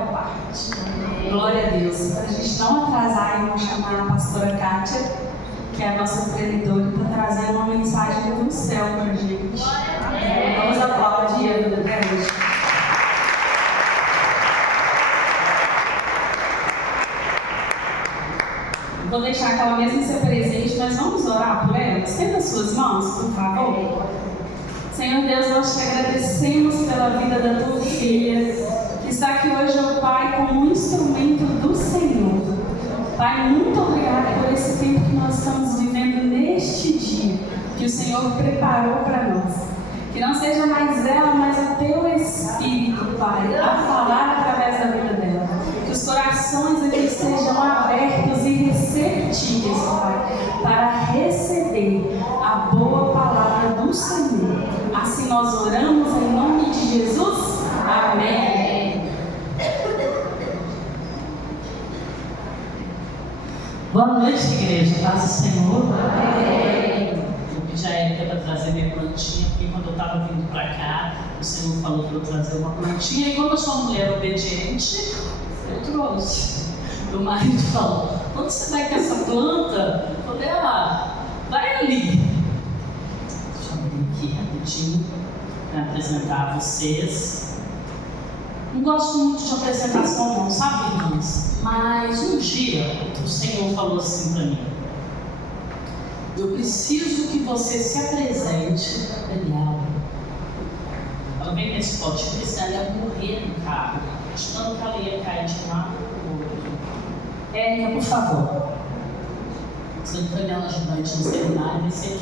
melhor parte. Glória a Deus. Para a gente não atrasar, eu vou chamar a pastora Kátia, que é a nossa empreendedora, para trazer uma mensagem do céu para a gente. Vamos aplaudir a vida dela hoje. Vou deixar que ela mesma ser presente, mas vamos orar por ela? Estenda as suas mãos, por favor. Senhor Deus, nós te agradecemos pela vida da tua filha, que está aqui hoje, ó Pai, como um instrumento do Senhor. Pai, muito obrigada por esse tempo que nós estamos vivendo neste dia, que o Senhor preparou para nós. Que não seja mais ela, mas o teu Espírito, Pai, a falar através da vida dela. Que os corações aqui estejam abertos e receptíveis, Pai, para receber a boa palavra do Senhor. Assim nós oramos em nome de Jesus. Amém. Boa noite, igreja. Paz do Senhor. Amém. Vou pedir a Érica para trazer minha plantinha, porque quando eu estava vindo para cá, o Senhor falou para eu trazer uma plantinha, e como eu sou uma mulher obediente, eu trouxe. Meu marido falou: quando você vai com essa planta? Eu falei: vai ali. Deixa eu vir aqui rapidinho para apresentar a vocês. Não gosto muito de apresentação, não, sabe, irmãs? Mas um dia o Senhor falou assim para mim: eu preciso que você se apresente. Obrigada. Ela vem nesse potinho, porque senão ela ia morrer no carro, de tanto que ela ia cair de um lado para o outro. Érica, por favor. Você foi minha ajudante no seminário, esse aqui.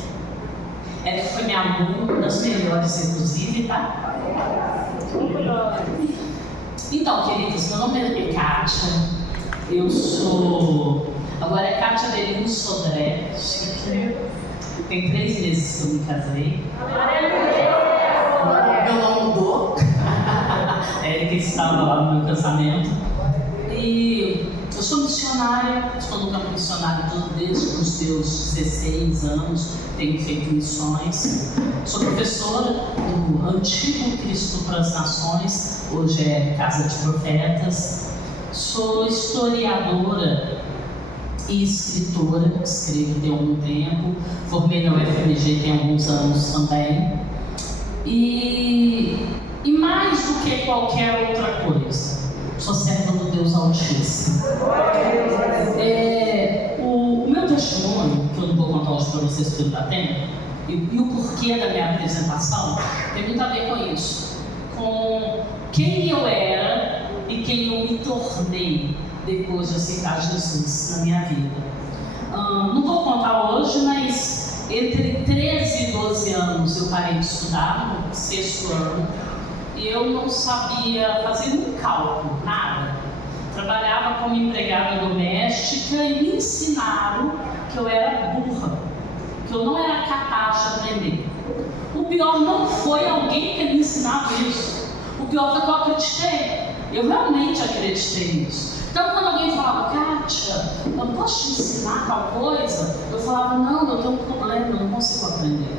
Érica foi minha aluna, uma das melhores, inclusive, tá? Então, queridos, meu nome é Kátia. Eu sou. Agora é Kátia Belino Sodré. Tem 3 meses que eu me casei. Meu nome mudou. Érica estava lá no meu casamento. E eu sou missionária, estou no campo missionário desde os meus 16 anos, tenho feito missões. Sou professora do antigo Cristo para as Nações, hoje é Casa de Profetas. Sou historiadora e escritora, escrevo tem algum tempo, formei na UFMG tem alguns anos também. E mais do que qualquer outra coisa, sou serva do Deus Altíssimo. O meu testemunho, que eu não vou contar hoje para vocês pelo da tempo, e o porquê da minha apresentação, tem muito a ver com isso, com quem eu era e quem eu me tornei depois de aceitar Jesus na minha vida. Não vou contar hoje, mas entre 13 e 12 anos eu parei de estudar, no 6º ano, e eu não sabia fazer um cálculo, nada. Trabalhava como empregada doméstica e me ensinaram que eu era burra, que eu não era capaz de aprender. O pior não foi alguém ter me ensinado isso. O pior foi que eu acreditei. Eu realmente acreditei nisso. Então, quando alguém falava: Kátia, eu posso te ensinar tal coisa? Eu falava: não, eu tenho um problema, eu não consigo aprender.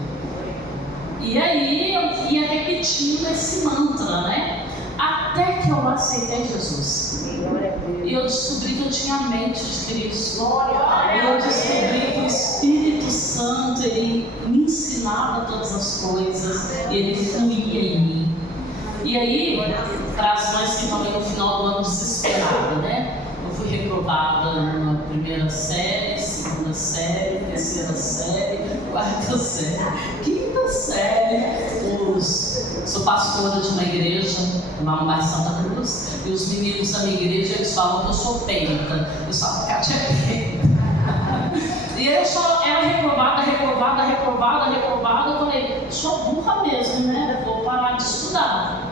E aí eu ia repetindo esse mantra, né? Até que eu aceitei Jesus. E eu descobri que eu tinha a mente de Cristo. E eu descobri que o Espírito Santo, ele me ensinava todas as coisas, e ele fluía em mim. E aí, para as mães que estão aí no final do ano desesperada, né? Eu fui reprovada na 1ª série, 2ª série, 3ª série, 4ª série, 5ª série. Sou pastora de uma igreja, lá no bairro Santa Cruz, e os meninos da minha igreja, eles falam que eu sou penta. Eu sou Kátia penta. E eu só era reprovada. Eu falei: sou burra mesmo, né? Vou parar de estudar.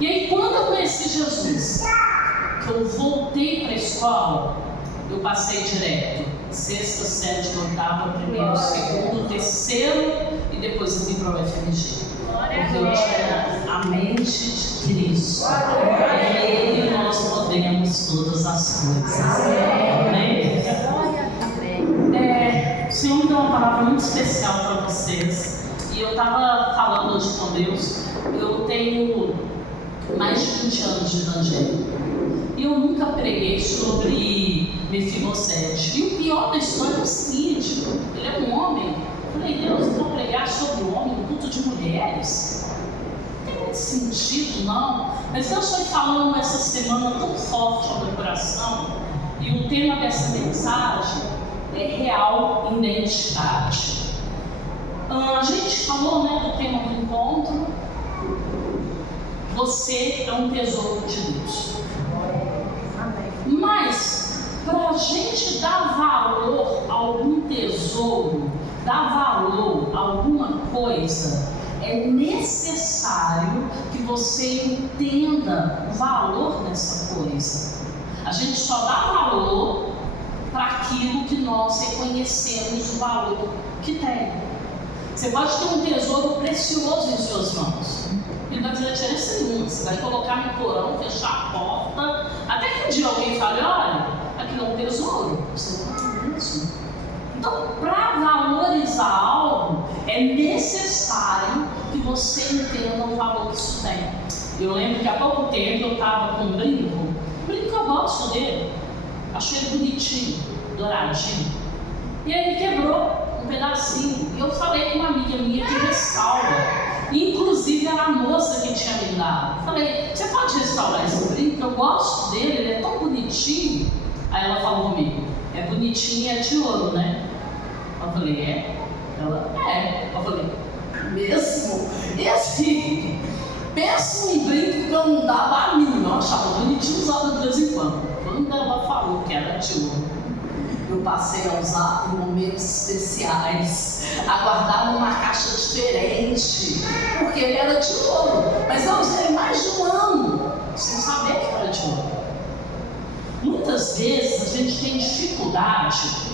E aí, quando eu conheci Jesus, que eu voltei para a escola, eu passei direto 6ª, 7ª, 8ª, 1º, 2º, 3º, e depois eu vim para o UFMG. Porque eu tinha a mente de Cristo. E nele nós podemos todas as coisas. Amém? O Senhor me deu uma palavra muito especial para vocês. E eu estava falando hoje com Deus. Eu tenho mais de 20 anos de evangelho. E eu nunca preguei sobre Mefibosete. E o pior da história é o seguinte: ele é um homem. Eu falei, Deus, então pregar sobre o homem no culto de mulheres? Não tem muito sentido, não. Mas Deus foi falando essa semana tão forte ao meu coração. E o tema dessa mensagem é real identidade. A gente falou, né, do tema do encontro. Você é um tesouro de Deus. Mas, para a gente dar valor a algum tesouro, dar valor a alguma coisa, é necessário que você entenda o valor dessa coisa. A gente só dá valor para aquilo que nós reconhecemos o valor que tem. Você pode ter um tesouro precioso em suas mãos. E não vai fazer diferença nenhuma. Você vai colocar no porão, fechar a porta, até que um dia alguém fale, olha, aquilo é um tesouro. Você não é mesmo. Então, para valorizar algo, é necessário que você entenda o valor que isso tem. Eu lembro que há pouco tempo eu estava com um brinco eu gosto dele, achei ele bonitinho, douradinho. E aí ele quebrou um pedacinho. E eu falei com uma amiga minha que restaura. Inclusive era a moça que tinha me dado. Falei, você pode restaurar esse brinco? Eu gosto dele, ele é tão bonitinho. Aí ela falou comigo, é bonitinho e é de ouro, né? Eu falei, é? Ela, é. Eu falei, mesmo? E assim, pensa um brinco que eu não dava a mim, eu achava bonitinho, usava de vez em quando. Quando ela falou que era de ouro, eu passei a usar em momentos especiais, a guardar numa caixa diferente, porque ele era de ouro. Mas eu usei mais de um ano, sem saber que era de ouro. Muitas vezes a gente tem dificuldade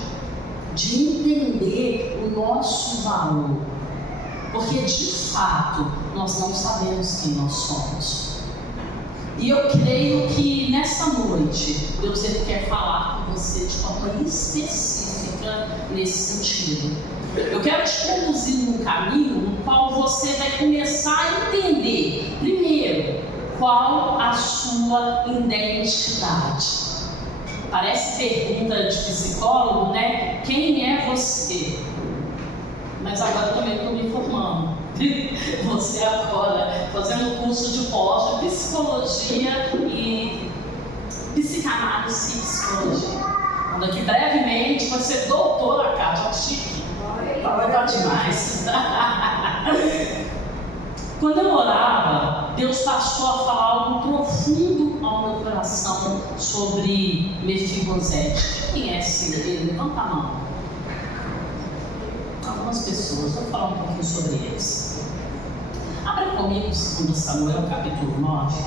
de entender o nosso valor, porque de fato nós não sabemos quem nós somos. E eu creio que nessa noite Deus quer falar com você de forma específica nesse sentido. Eu quero te conduzir num caminho no qual você vai começar a entender, primeiro, qual a sua identidade. Parece pergunta de psicólogo, né? Quem é você? Mas agora eu também estou me formando. Você agora fazendo curso de pós de psicologia e psicanálise e psicologia. Quando aqui brevemente vai ser doutora, Kátia, chique. Vai dar demais. Quando eu orava, Deus passou a falar algo profundo ao meu coração sobre Mefibosete. Quem conhece ele? Levanta a mão. Algumas pessoas, vou falar um pouquinho sobre eles. Abra comigo 2 Samuel, capítulo 9.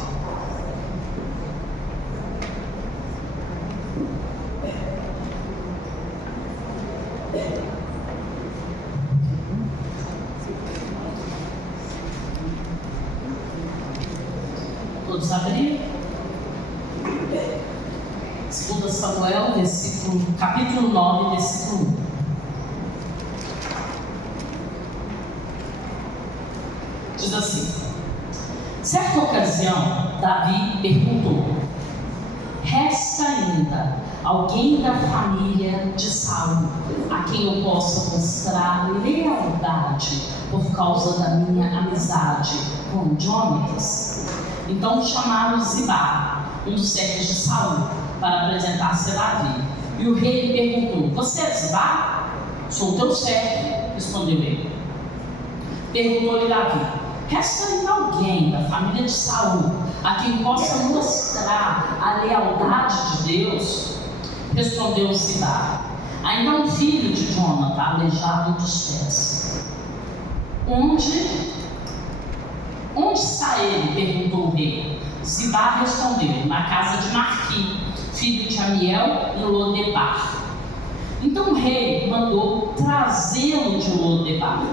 Todos abriram? 2 Samuel, capítulo 9, versículo 1. Diz assim: certa ocasião, Davi perguntou: resta ainda alguém da família de Saul a quem eu possa mostrar lealdade por causa da minha amizade com Jonatas? Então chamaram Zibá, um dos servos de Saul, para apresentar-se a Davi. E o rei lhe perguntou: você é Zibá? Sou teu servo, respondeu ele. Perguntou-lhe Davi: resta ainda alguém da família de Saul a quem possa mostrar a lealdade de Deus? Respondeu Zibá: ainda um filho de Jonatas, aleijado dos pés. Onde está ele? Perguntou o rei. Zibá respondeu: na casa de Marqui, filho de Amiel, em Lodebar. Então o rei mandou trazê-lo de Lodebar.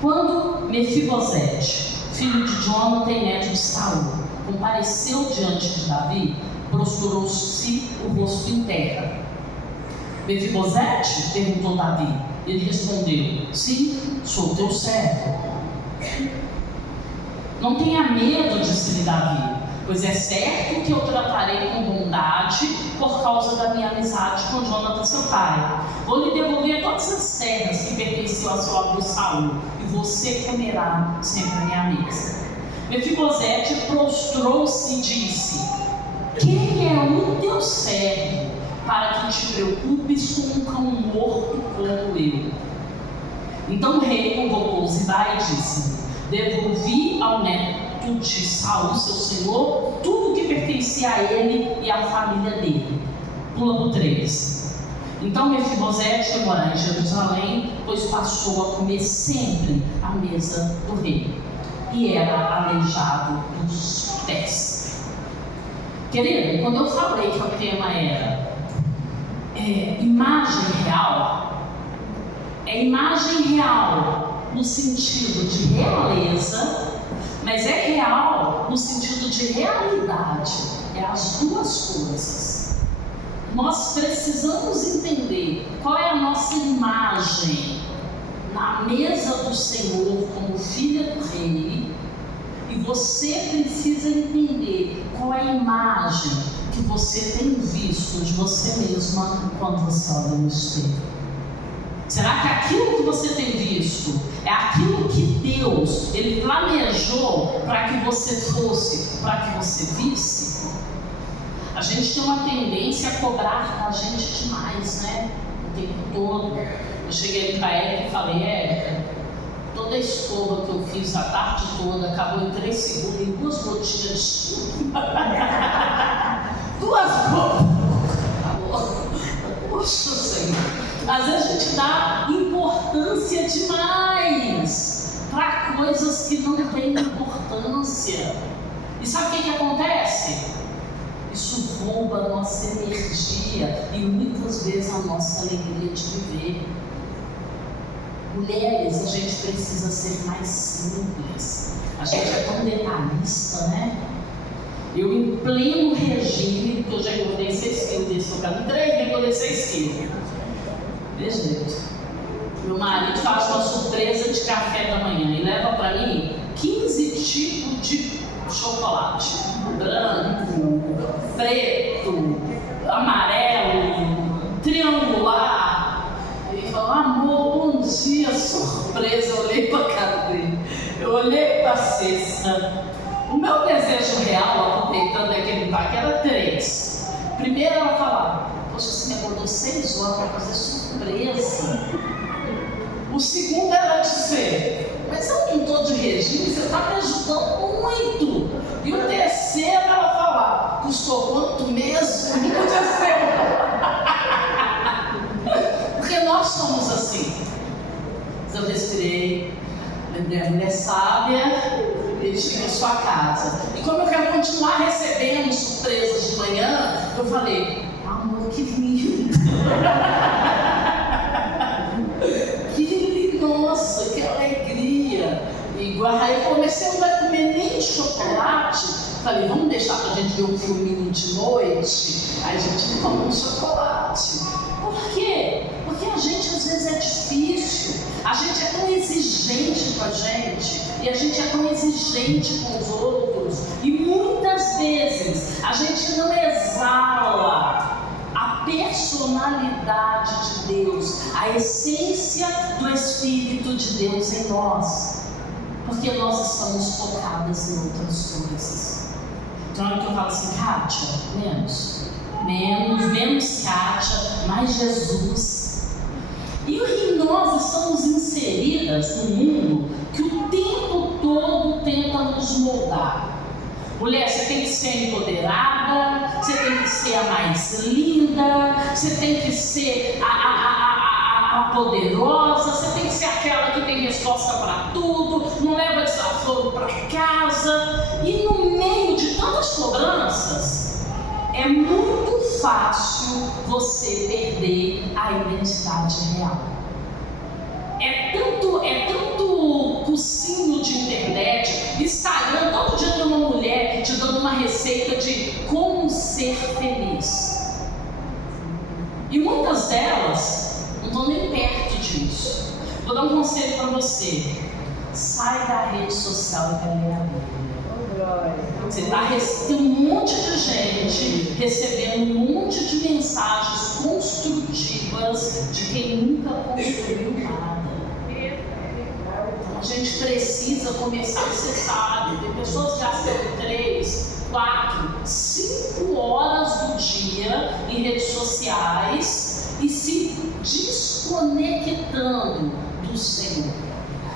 Quando Mefibosete, filho de Jonatas e neto de Saul, compareceu diante de Davi, prostrou-se o rosto em terra. Mefibosete? Perguntou Davi. Ele respondeu: sim, sou teu servo. Não tenha medo, disse-lhe Davi. pois é certo que eu tratarei com bondade por causa da minha amizade com Jonathan, seu pai. Vou lhe devolver todas as terras que pertenciam a seu avô Saul, e você comerá sempre a minha mesa. Mefibosete prostrou-se e disse: quem é o teu servo para que te preocupes com um cão morto como eu? Então o rei convocou Ziba e disse: devolvi ao neto de Saul, seu senhor, tudo que pertencia a ele e à família dele. Pula pro 3. Então Mefibosete foi morar em Jerusalém, pois passou a comer sempre à mesa do rei, e era aleijado dos pés. Querido, quando eu falei que o tema era imagem real, é imagem real no sentido de realeza, mas é real no sentido de realidade. É as duas coisas. Nós precisamos entender qual é a nossa imagem na mesa do Senhor como filha do rei, e você precisa entender qual é a imagem que você tem visto de você mesma quando você olha no espelho. Será que aquilo que você tem visto é aquilo que Deus, Ele planejou para que você fosse, para que você visse? A gente tem uma tendência a cobrar da gente demais, né? O tempo todo. Eu cheguei ali para Érica e falei: Érica, toda a escova que eu fiz a tarde toda acabou em 3 segundos, em 2 gotinhas de chuva. 2 gotas. Acabou. Poxa Senhor. Às vezes a gente dá importância demais para coisas que não têm importância. E sabe o que acontece? Isso rouba a nossa energia e muitas vezes a nossa alegria de viver. Mulheres, a gente precisa ser mais simples. A gente é tão detalhista, né? Eu, em pleno regime, porque eu já engordei 6 quilos desse tocado, 3, engordei 6 quilos. De jeito. Meu marido faz uma surpresa de café da manhã e leva para mim 15 tipos de chocolate: branco, preto, amarelo, triangular. Ele falou: amor, bom dia, surpresa. Eu olhei para a cara dele, eu olhei para a cesta. O meu desejo real, aproveitando que ele está aqui, era 3. Primeiro, ela falava: poxa, você me acordou 6 horas para fazer surpresa. O segundo era dizer: mas eu não estou de regime, você está me ajudando muito. E o terceiro era falar: custou quanto mesmo? Não podia ser. Porque nós somos assim. Mas eu respirei, lembrei: a mulher sábia, ele chega em sua casa. E como eu quero continuar recebendo surpresas de manhã, eu falei: amor, que lindo! Que lindo, nossa, que alegria! Igual aí eu comecei a não vai comer nem chocolate. Falei: vamos deixar pra gente ver um filminho de noite? Aí a gente come um chocolate. Por quê? Porque a gente às vezes é difícil. A gente é tão exigente com a gente, e a gente é tão exigente com os outros, e muitas vezes a gente não exala a personalidade de Deus, a essência do Espírito de Deus em nós, porque nós estamos focadas em outras coisas. Então é que eu falo assim: Kátia, menos Kátia, mais Jesus. E nós estamos inseridas num mundo que o tempo todo tenta nos moldar. Mulher, você tem que ser empoderada, você tem que ser a mais linda, você tem que ser a poderosa, você tem que ser aquela que tem resposta para tudo, não leva desaforo para casa. E no meio de tantas cobranças, é muito fácil você perder a identidade real. É tanto cursinho de internet, Instagram, todo dia tem uma mulher te dando uma receita de como ser feliz. E muitas delas não estão nem perto disso. Vou dar um conselho para você: sai da rede social e vai ler a Bíblia. Tem um monte de gente recebendo um monte de mensagens construtivas de quem nunca construiu nada. Então, a gente precisa começar a ser sábio. Tem pessoas que gastam 3, 4, 5 horas do dia em redes sociais e se desconectando do Senhor.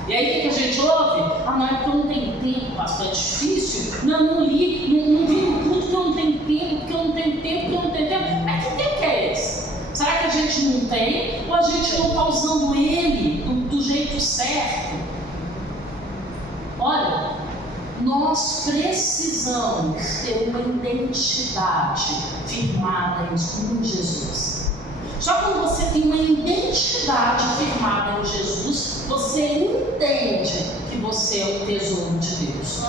E aí o que a gente ouve? Não é porque eu não tenho tempo, pastor, é difícil. Não li, não vi no culto porque eu não tenho tempo, porque eu não tenho tempo, porque eu não tenho tempo. Mas que tempo que é esse? Será que a gente não tem? Ou a gente não está usando ele do jeito certo? Olha, nós precisamos ter uma identidade firmada em Jesus. Só quando você tem uma identidade firmada em Jesus, você entende que você é o tesouro de Deus.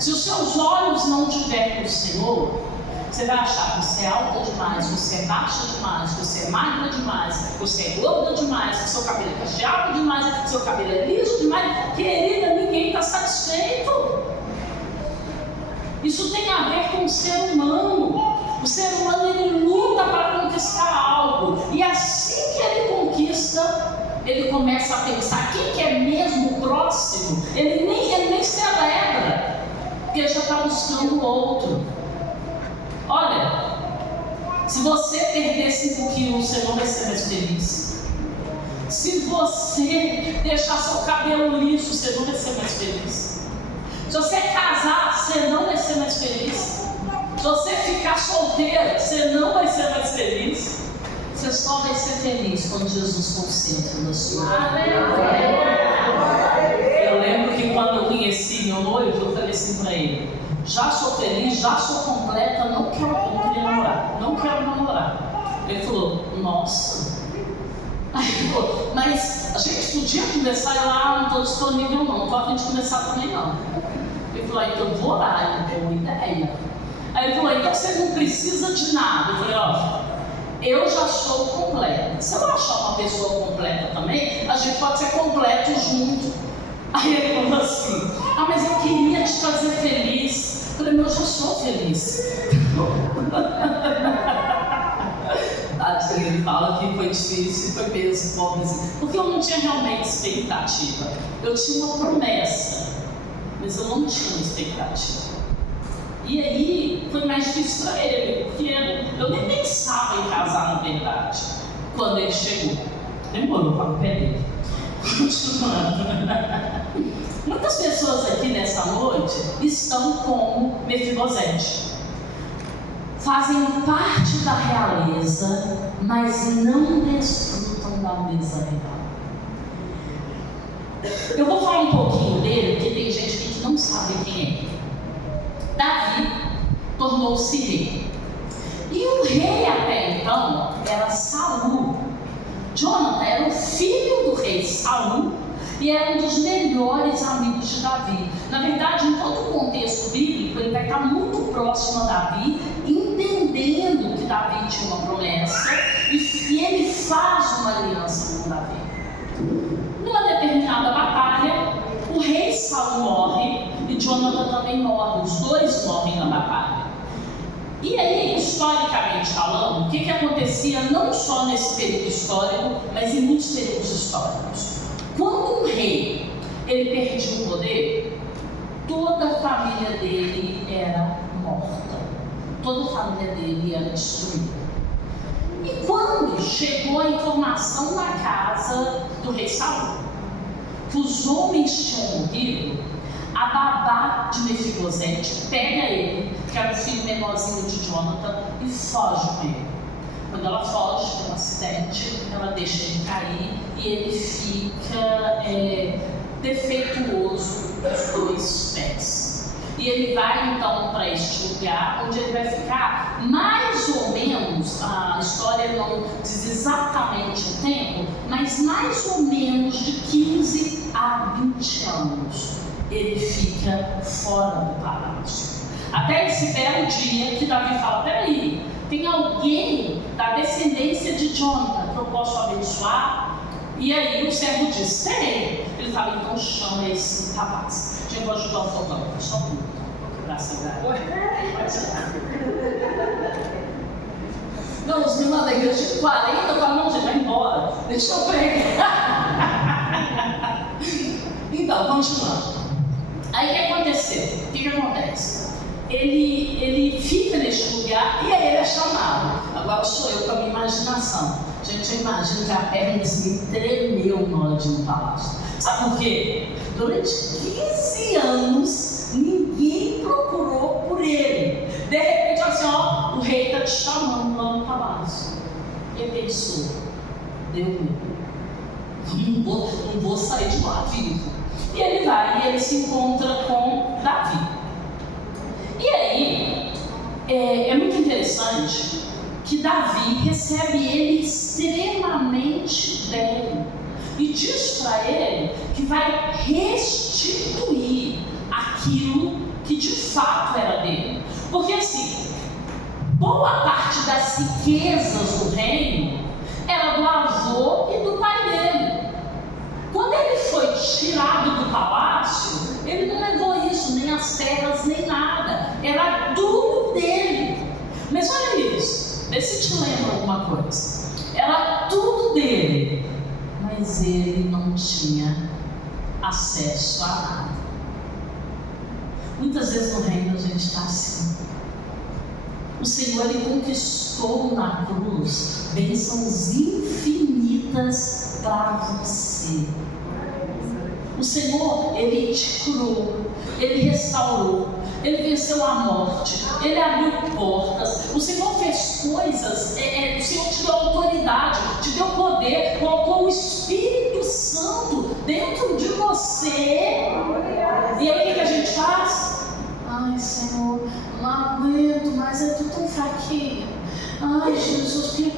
Se os seus olhos não estiverem no Senhor, você vai achar que você é alta demais, você é baixa demais, você é magra demais, você é gorda demais, que seu cabelo é cacheado demais, que seu cabelo é liso demais. Querida, ninguém está satisfeito. Isso tem a ver com o ser humano. O ser humano, ele luta para conquistar algo. E assim que ele conquista, ele começa a pensar quem que é mesmo o próximo. Ele nem se alegra, porque ele já está buscando o outro. Olha, se você perder 5 quilos, você não vai ser mais feliz. Se você deixar seu cabelo liso, você não vai ser mais feliz. Se você casar, você não vai ser mais feliz. Se você ficar solteira, você não vai ser mais feliz. Você só vai ser feliz quando Jesus for o centro da sua vida. Eu lembro que quando eu conheci meu noivo, eu falei assim para ele: já sou feliz, já sou completa, não queria namorar, não quero namorar. Ele falou: nossa. Aí ele falou: mas a gente podia conversar? Eu não estou disponível não estou a fim de conversar também não. Ele falou: então eu vou orar, eu tenho uma ideia. Aí ele falou: então você não precisa de nada. Eu falei: ó, eu já sou completa. Se eu achar uma pessoa completa também, a gente pode ser completo junto. Aí ele falou assim: mas eu queria te fazer feliz. Eu falei: mas eu já sou feliz. Ele fala que foi difícil, foi mesmo, pobrezinho, porque eu não tinha realmente expectativa. Eu tinha uma promessa, mas eu não tinha expectativa. E aí foi mais difícil para ele, porque eu nem pensava em casar na verdade. Quando ele chegou, demorou para o pé dele. Continuando. Muitas pessoas aqui nessa noite estão como Mefibosete. Fazem parte da realeza, mas não desfrutam da mesa real. Eu vou falar um pouquinho dele, porque tem gente que não sabe quem é. Davi tornou-se rei. E o rei até então era Saul. Jonathan era o filho do rei Saul e era um dos melhores amigos de Davi. Na verdade, em todo o contexto bíblico, ele vai estar muito próximo a Davi, entendendo que Davi tinha uma promessa e ele faz uma aliança com Davi. Numa determinada batalha, o rei Saul morre e Jonathan também morre. Os dois morrem na batalha. E aí, historicamente falando, o que acontecia não só nesse período histórico, mas em muitos períodos históricos? Quando um rei ele perdia o poder, toda a família dele era morta. Toda a família dele era destruída. E quando chegou a informação na casa do rei Saul que os homens tinham morrido, a babá de Mefibosete pega ele, que era o filho menorzinho de Jonathan, e foge com ele. Quando ela foge, tem um acidente, ela deixa ele cair e ele fica defeituoso dos 2 pés. E ele vai então para este lugar, onde ele vai ficar mais ou menos, a história não diz exatamente o tempo, mas mais ou menos de 15 a 20 anos. Ele fica fora do palácio. Até esse belo dia que Davi fala: peraí, tem alguém da descendência de Jonathan que eu posso abençoar? E aí o servo diz: tem. Ele fala: então chama esse rapaz. Eu vou ajudar o fogão, só puta, vou quebrar graça, cara. Não, os meninos da igreja de 40 com a mão de vai embora. Deixa eu pregar. Então, continuando. Aí o que aconteceu? O que acontece? Ele fica neste lugar e aí ele é chamado. Agora sou eu com a minha imaginação. Gente, eu imagino que a perna desse me tremeu na hora de ir no palácio. Sabe por quê? Durante 15 anos, ninguém procurou por ele. De repente, assim, ó, o rei está te chamando lá no palácio. Ele pensou, deu medo. Não vou sair de lá vivo. E ele vai e ele se encontra com Davi. E aí, é muito interessante que Davi recebe ele extremamente bem e diz para ele que vai restituir aquilo que de fato era dele. Porque assim, boa parte das riquezas do reino era do avô e do pai dele. Quando ele foi tirado do palácio, ele não levou isso, nem as terras, nem nada. Era tudo dele. Mas olha isso, vê se te lembra alguma coisa. Era tudo dele, mas ele não tinha acesso a nada. Muitas vezes no reino a gente está assim. O Senhor, ele conquistou na cruz bênçãos infinitas para você. O Senhor, ele te curou, ele restaurou, ele venceu a morte, ele abriu portas. O Senhor fez coisas, o Senhor te deu autoridade, te deu poder, colocou o Espírito Santo dentro de você. E aí o que a gente faz? Ai, Senhor, não aguento, mas eu estou tão fraquinha. Ai, Jesus,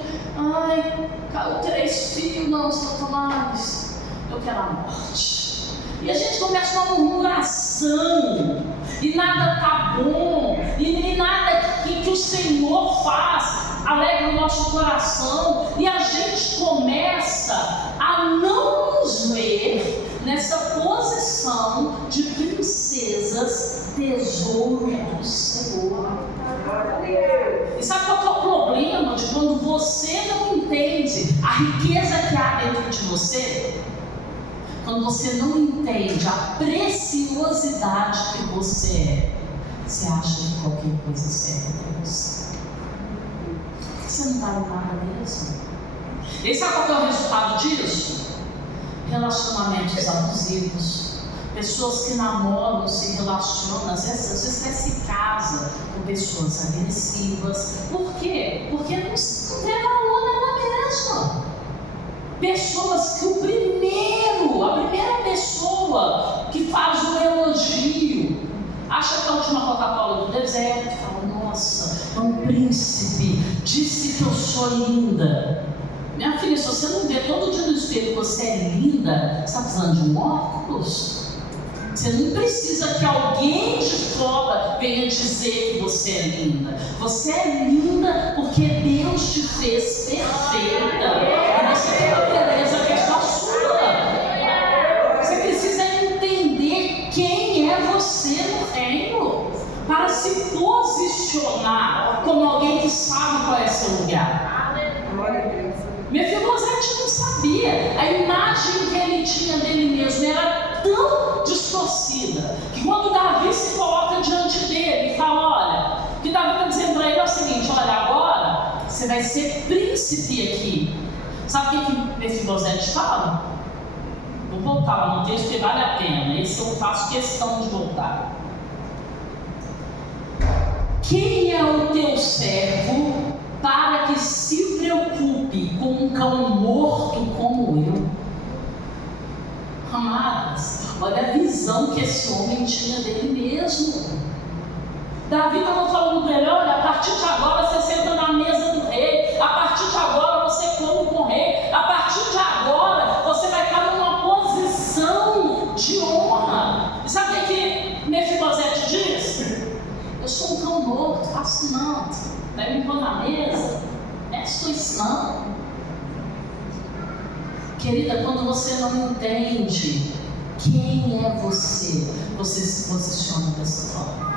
caiu 3 fios, não, Satanás. Eu quero a morte. E a gente começa uma murmuração, e nada tá bom, e nada que o Senhor faz alegra o nosso coração, e a gente começa a não nos ver nessa posição de princesas, tesouro do Senhor. E sabe qual que é o problema de quando você não entende a riqueza que há dentro de você? Quando você não entende a preciosidade que você é, você acha que qualquer coisa serve para você. Você não vale nada mesmo. E sabe qual que é o resultado disso? Relacionamentos abusivos. Pessoas que namoram, se relacionam, às vezes até se casam com pessoas agressivas. Por quê? Porque não tem valor nela mesma. Pessoas que a primeira pessoa que faz um elogio, acha que a última Coca-Cola do deserto, fala, nossa, é um príncipe, disse que eu sou linda. Minha filha, se você não vê todo dia no espelho que você é linda, você está precisando de um óculos? Você não precisa que alguém de fora venha dizer que você é linda. Você é linda porque Deus te fez perfeita. E você tem uma beleza que é só sua. Você precisa entender quem é você no reino para se posicionar como alguém que sabe qual é seu lugar. Mefibosete não sabia. A imagem que ele tinha dele mesmo era tão distorcida que quando Davi se coloca diante dele e fala, olha, o que Davi está dizendo para ele é o seguinte, olha, agora você vai ser príncipe aqui. Sabe o que Mefibosete fala? Vou voltar lá no texto que vale a pena. Esse eu faço questão de voltar. Quem é o teu servo para que se preocupe com um cão morto como eu? Amadas, olha a visão que esse homem tinha dele mesmo. Davi estava falando para ele, olha, a partir de agora você senta na mesa do rei, a partir de agora você come com o rei, a partir de agora você vai estar numa posição de honra. E sabe o que Mefibosete diz? Eu sou um cão morto, faço não. Vai me pôr na mesa? É destruição. Querida, quando você não entende quem é você, você se posiciona dessa forma.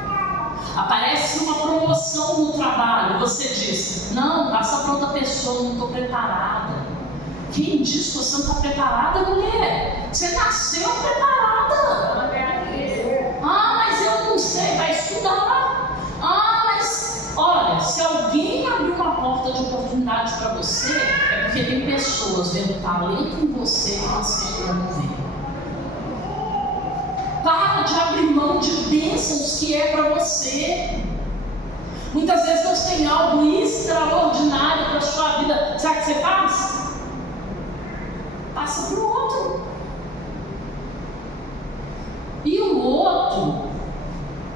Aparece uma promoção no trabalho, você diz: não, passa para outra pessoa, não estou preparada. Quem diz que você não está preparada, mulher? Você nasceu preparada. Ah, mas eu não sei, vai estudar. Ah, mas olha, se alguém abrir uma porta de oportunidade para você, é porque tem pessoas vendo talento em você e você ainda não vê. Para de abrir mão de bênçãos que é para você. Muitas vezes Deus tem algo extraordinário para a sua vida. Sabe o que você faz? Passa para o outro. E o outro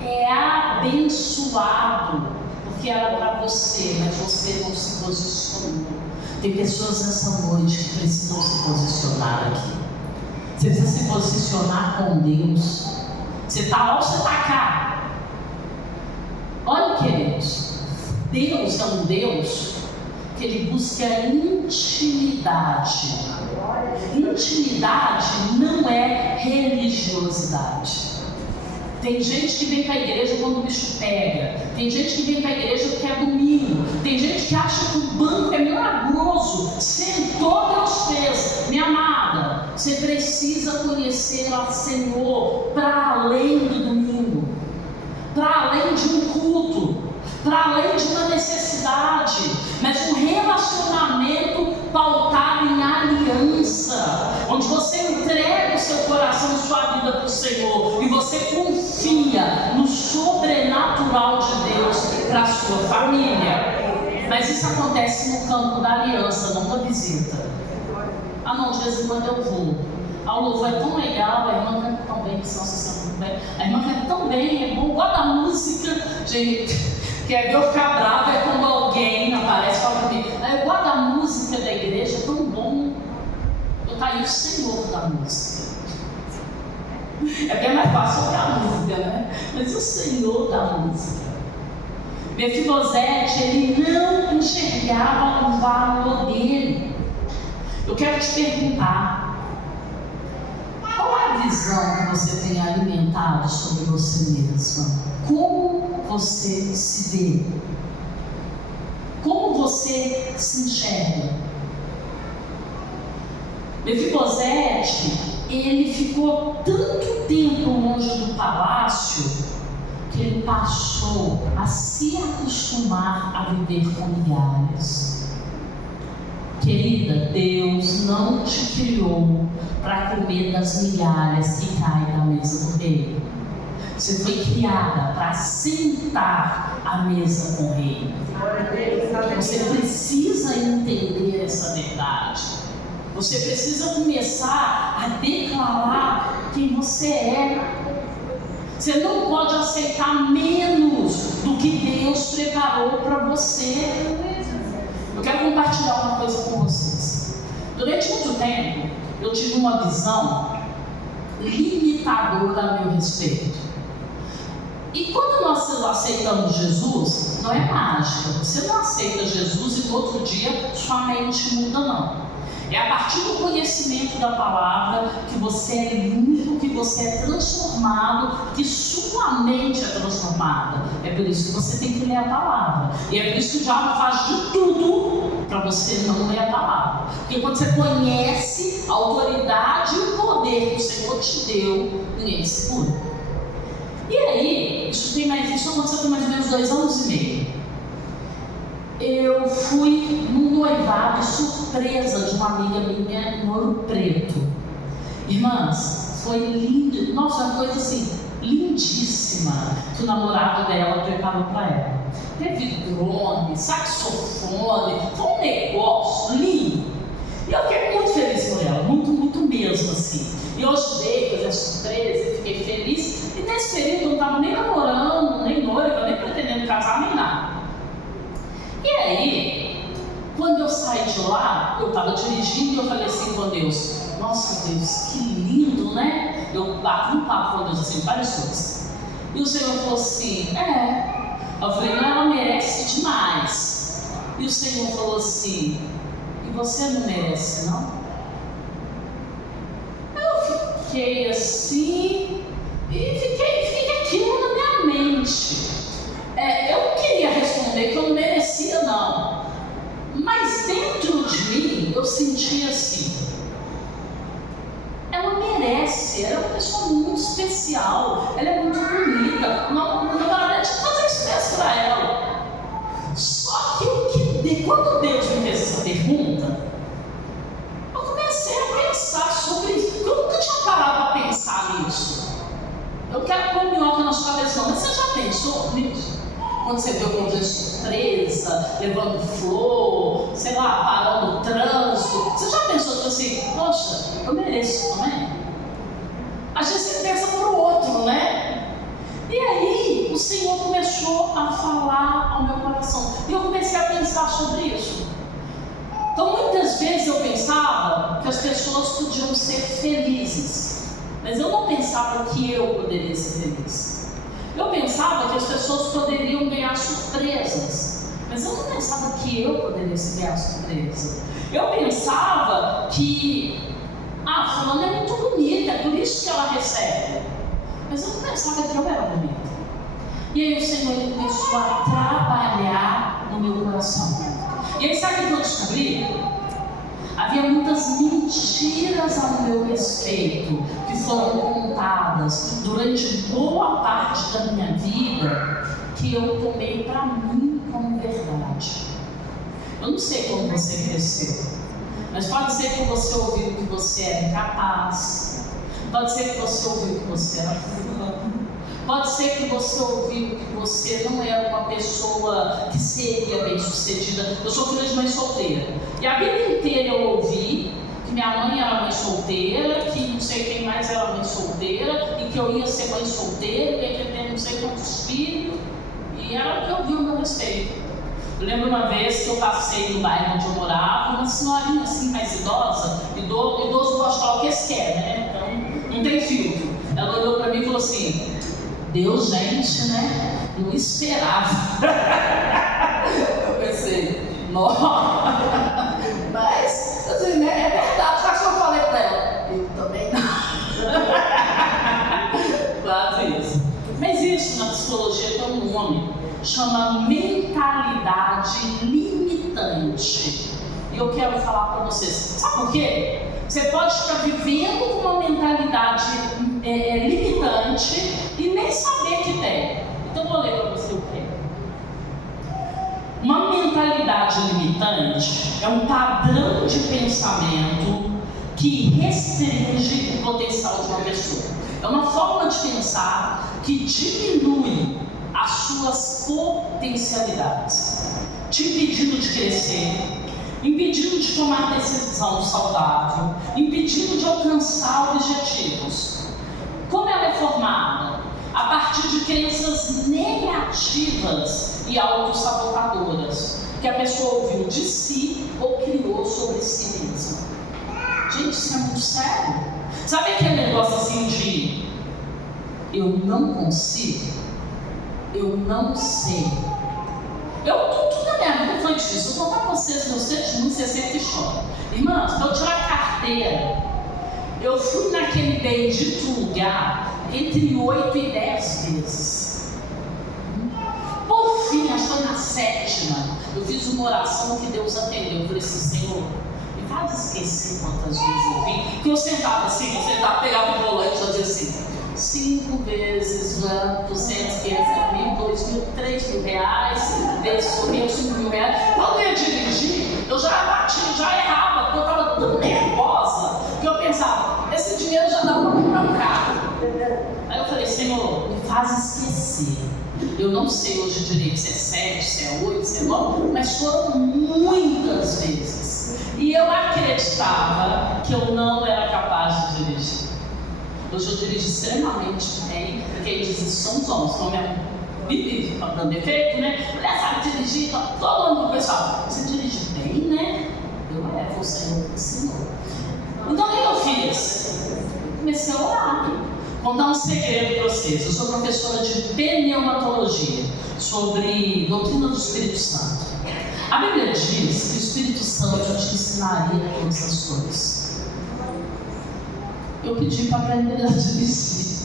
é abençoado, porque era para você, mas você não se posicionou. Tem pessoas nessa noite que precisam se posicionar aqui. Você precisa se posicionar com Deus. Você está lá ou você está cá? Olha, queridos, Deus é um Deus que Ele busca intimidade. Intimidade não é religiosidade. Tem gente que vem para a igreja quando o bicho pega. Tem gente que vem para a igreja porque é domingo. Tem gente que acha que o banco é milagroso. Sentou, Deus fez. Minha amada, você precisa conhecer o Senhor para além do domingo, para além de um culto, para além de uma necessidade, mas um relacionamento pautado em aliança, onde você entrega o seu coração e sua vida para o Senhor e você confia no sobrenatural de Deus para a sua família. Mas isso acontece no campo da aliança, não da visita. Ah não, de vez em quando eu vou. O louvor é tão legal, a irmã canta tão bem, que senão vocês estão muito bem. A irmã canta tão bem, é bom, gosta da música. Gente, quer ver eu ficar brava é quando alguém aparece e fala para mim: eu gosto da música da igreja, é tão bom. Eu tá aí o Senhor da música. É bem mais fácil que a música, né? Mas o Senhor da música. Mefibosete, ele não enxergava o valor dele. Eu quero te perguntar: qual é a visão que você tem alimentado sobre você mesma? Como você se vê? Como você se enxerga? Mefibosete, ele ficou tanto tempo longe do palácio que ele passou a se acostumar a viver com milhares. Querida, Deus não te criou para comer das migalhas que caem da mesa do rei. Você foi criada para sentar à mesa com o rei. Você precisa entender essa verdade. Você precisa começar a declarar quem você é. Você não pode aceitar menos do que Deus preparou para você. Eu quero compartilhar uma coisa com vocês. Durante muito tempo, eu tive uma visão limitadora a meu respeito. E quando nós aceitamos Jesus, não é mágica. Você não aceita Jesus e no outro dia sua mente muda, não. É a partir do conhecimento da palavra que você é limpo, que você é transformado, que sua mente é transformada. É por isso que você tem que ler a palavra. E é por isso que o diabo faz de tudo para você não ler a palavra. Porque quando você conhece a autoridade e o poder que o Senhor te deu, ninguém te segura. E aí, isso aconteceu tem mais ou menos 2 anos e meio. Eu fui num noivado surpresa de uma amiga minha em Ouro Preto. Irmãs, foi lindo. Nossa, uma coisa assim, lindíssima, que o namorado dela preparou para ela. Teve drone, saxofone, foi um negócio lindo. E eu fiquei muito feliz por ela, muito, muito mesmo assim. E eu ajudei a fazer a surpresa, fiquei feliz. E nesse período eu não estava nem namorando, nem noiva, nem pretendendo casar, nem nada. E aí, quando eu saí de lá, eu estava dirigindo e eu falei assim com Deus: nossa Deus, que lindo, né? Eu bati um papo com Deus assim, várias coisas. E o Senhor falou assim: Eu falei: não, ela merece demais. E o Senhor falou assim: e você não merece, não? Eu fiquei assim, e fiquei aquilo na minha mente. senti assim, ela merece, ela é uma pessoa muito especial, ela é muito bonita, não tinha que fazer isso mesmo para ela. Só que quando Deus me fez essa pergunta, eu comecei a pensar sobre isso. Eu nunca tinha parado para pensar nisso. Eu quero pôr minhoca na sua cabeça, não, mas você já pensou nisso? Quando você vê alguma coisa de surpresa, levando flor, sei lá, parando o trânsito, você já pensou assim, poxa, eu mereço também? Às vezes você pensa para o outro, né? E aí o Senhor começou a falar ao meu coração, e eu comecei a pensar sobre isso. Então muitas vezes eu pensava que as pessoas podiam ser felizes, mas eu não pensava que eu poderia ser feliz. Eu pensava que as pessoas poderiam ganhar surpresas, mas eu não pensava que eu poderia ganhar surpresa. Eu pensava que, fulana é muito bonita, é por isso que ela recebe. Mas eu não pensava que eu era bonita. E aí o Senhor ele começou a trabalhar no meu coração. E aí sabe o que eu descobri? Havia muitas mentiras ao meu respeito que foram contadas durante boa parte da minha vida que eu tomei para mim como verdade. Eu não sei como você cresceu, mas pode ser que você ouviu que você era incapaz, pode ser que você ouviu que você era fulano, pode ser que você ouviu que você não era uma pessoa que seria bem sucedida. Eu sou filha de mãe solteira. E a vida inteira eu ouvi que minha mãe era mãe solteira, que não sei quem mais era mãe solteira, e que eu ia ser mãe solteira, e que eu ia ter não sei quantos filhos. E era o que eu ouvi ao meu respeito. Eu lembro uma vez que eu passei no bairro onde eu morava, uma senhorinha assim mais idosa, idoso gosta de falar o que eles querem, né? Então não tem filtro. Ela olhou para mim e falou assim: Deus, gente, né? Não esperava. Eu pensei, nossa. Mas, assim, né? É verdade, acho que eu falei para ela. Eu também não. Quase isso. Mas isso na psicologia tem um nome, chama mentalidade limitante. E eu quero falar para vocês, sabe por quê? Você pode estar vivendo com uma mentalidade limitante e nem saber que tem. Então eu vou ler para você o que é. Uma mentalidade limitante é um padrão de pensamento que restringe o potencial de uma pessoa. É uma forma de pensar que diminui as suas potencialidades, te impedindo de crescer, impedindo de tomar decisão saudável, impedindo de alcançar objetivos. Como ela é formada? A partir de crenças negativas e autossabotadoras que a pessoa ouviu de si ou criou sobre si mesma. Gente, isso é muito sério. Sabe aquele negócio assim de eu não consigo? Eu não sei. Tudo na minha vida foi difícil. Eu vou contar para vocês meus testemunhos, você sempre chora. Irmãs, para eu tirar a carteira, eu fui naquele bendito lugar entre 8 e 10 vezes. Por fim, acho que foi na 7ª, eu fiz uma oração que Deus atendeu. Eu falei assim: Senhor, me faz esquecer quantas vezes eu vim. Que eu sentava assim, pegava o volante e dizia assim: 5 vezes, 200, 500, 1.000, 2.000, 3.000 reais, 5 vezes, 5.000 reais. Quando eu ia dirigir, eu já batia, já errava, porque eu estava tão nervosa que eu pensava: esse dinheiro já dá para comprar um carro. Aí eu falei: Senhor, me faz esquecer. Eu não sei hoje direito se é 7, se é 8, se é 9, mas foram muitas vezes. E eu acreditava que eu não era capaz de dirigir. Hoje eu dirijo extremamente bem, porque ele diz isso são os homens, como é vive dando defeito, né? Mulher sabe dirigir, todo mundo pessoal, você dirige bem, né? Foi o Senhor que ensinou. Então o que eu fiz? Comecei a orar. Vou dar um segredo para vocês. Eu sou professora de pneumatologia sobre doutrina do Espírito Santo. A Bíblia diz que o Espírito Santo te ensinaria todas as coisas. Eu pedi para aprender a dirigir.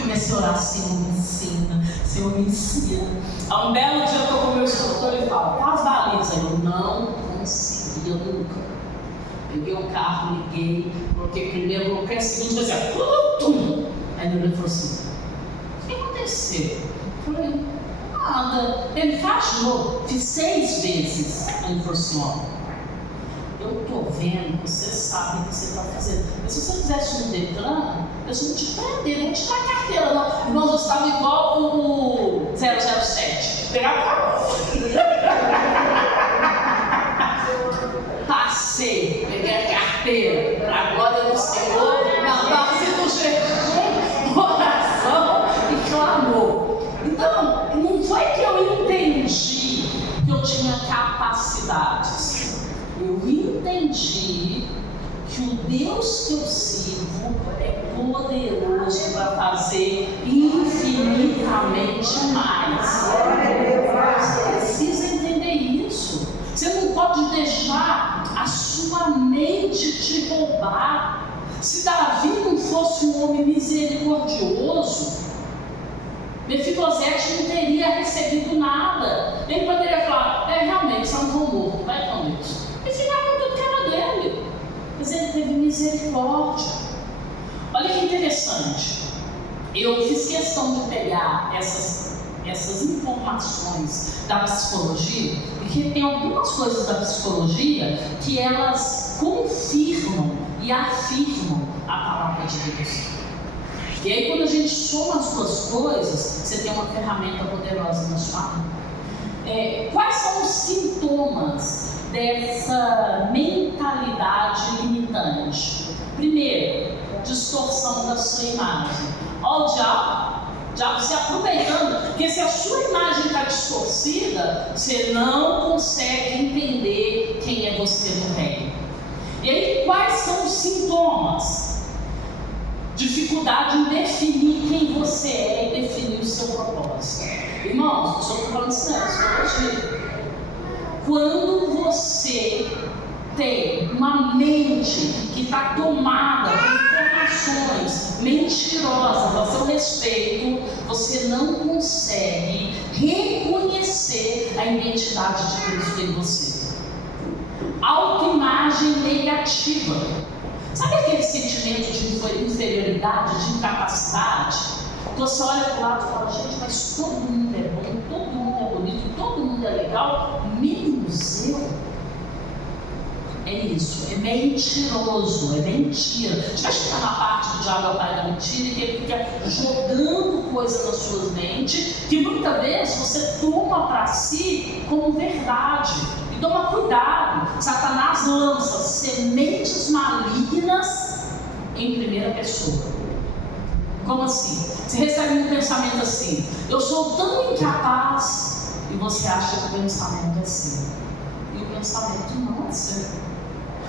Comecei a orar: Senhor, me ensina, Senhor, me ensina. Há um belo dia eu estou com o meu instrutor e falo: faz baliza. Eu não conseguia nunca. Peguei o carro, liguei, coloquei primeiro, coloquei segundo, fazia aí ele falou assim: o que aconteceu? Eu falei: nada. Ele faz de novo. Fiz 6 vezes. Aí ele falou assim: ó, eu estou vendo que você sabe o que você está fazendo. Mas se você fizesse um Detran, eu não te prender, não te dar carteira, não. Irmãos, eu estava igual o 007. Pegava passei, peguei a carteira, para a glória do Senhor, na base do jejum, oração e clamor. Então, não foi que eu entendi que eu tinha capacidades. Eu entendi que o Deus que eu sirvo é poderoso para fazer infinitamente mais. Você precisa entender isso. Você não pode deixar a sua mente te roubar. Se Davi não fosse um homem misericordioso, Mefibosete não teria recebido nada. Ele poderia falar: realmente, são tão morto, vai com Deus. E ficava tudo que era dele. Mas ele teve misericórdia. Olha que interessante. Eu fiz questão de pegar essas informações da psicologia, porque tem algumas coisas da psicologia que elas confirmam e afirmam a palavra de Deus. E aí, quando a gente soma as duas coisas, você tem uma ferramenta poderosa na sua mão. Quais são os sintomas dessa mentalidade limitante? Primeiro, distorção da sua imagem. Olha o diabo se aproveitando, porque se a sua imagem está distorcida, você não consegue entender quem é você no reino. E aí, quais são os sintomas? Dificuldade em definir quem você é e definir o seu propósito. Irmãos, eu estou falando isso na psicologia. Quando você tem uma mente que está tomada por informações mentirosas a seu respeito, você não consegue reconhecer a identidade de Cristo em você. Autoimagem negativa. Sabe aquele sentimento de inferioridade, de incapacidade? Você olha para o lado e fala: gente, mas todo mundo é bom, todo mundo é bonito, todo mundo é legal, menos eu. É isso, é mentiroso, é mentira. A gente vai chegar na parte do diabo é o pai da mentira, que ele fica jogando coisa na sua mente, que muitas vezes você toma para si como verdade. E toma cuidado, Satanás lança sementes malignas em primeira pessoa. Como assim? Você recebe um pensamento assim: eu sou tão incapaz, e você acha que o pensamento é seu. E o pensamento não é seu.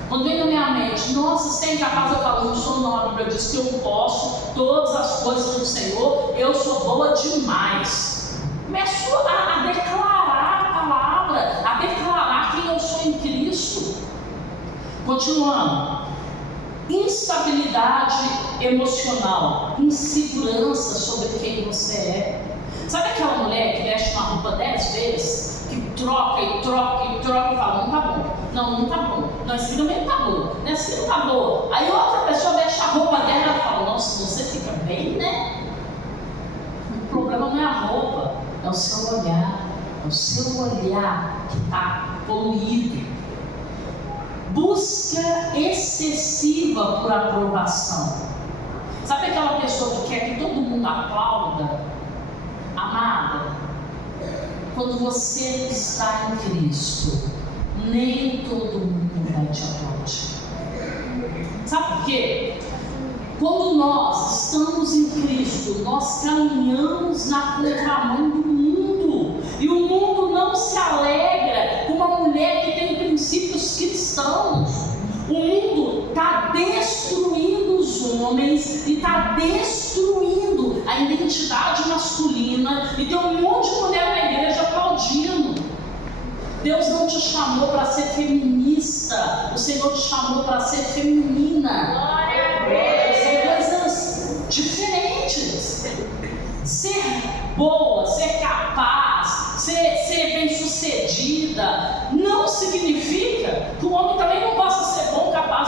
Quando vem na minha mente: nossa, você é incapaz, eu falo: não sou não, a Bíblia diz que eu posso todas as coisas do Senhor, eu sou boa demais. Começo a declarar a palavra, a declarar quem eu sou em Cristo. Continuando. Instabilidade emocional, insegurança sobre quem você é. Sabe aquela mulher que veste uma roupa 10 vezes, que troca e fala: não tá bom, não tá bom, não, esse aqui também não tá bom, esse aqui não tá bom. Aí outra pessoa veste a roupa dela e fala: nossa, você fica bem, né? O problema não é a roupa, é o seu olhar. É o seu olhar que está poluído. Busca excessiva por aprovação. Sabe aquela pessoa que quer que todo mundo aplauda? Amada, quando você está em Cristo, nem todo mundo vai te aplaudir. Sabe por quê? Quando nós estamos em Cristo, nós caminhamos na contramão do mundo. E o mundo não se alegra com uma mulher que tem princípios cristãos. O mundo está destruindo os homens e está destruindo a identidade masculina. E tem um monte de mulher na igreja aplaudindo. Deus não te chamou para ser feminista. O Senhor te chamou para ser feminina. Glória a Deus. São coisas diferentes. Ser boa, ser capaz, ser bem-sucedida, não significa que o homem também não possa ser bom, capaz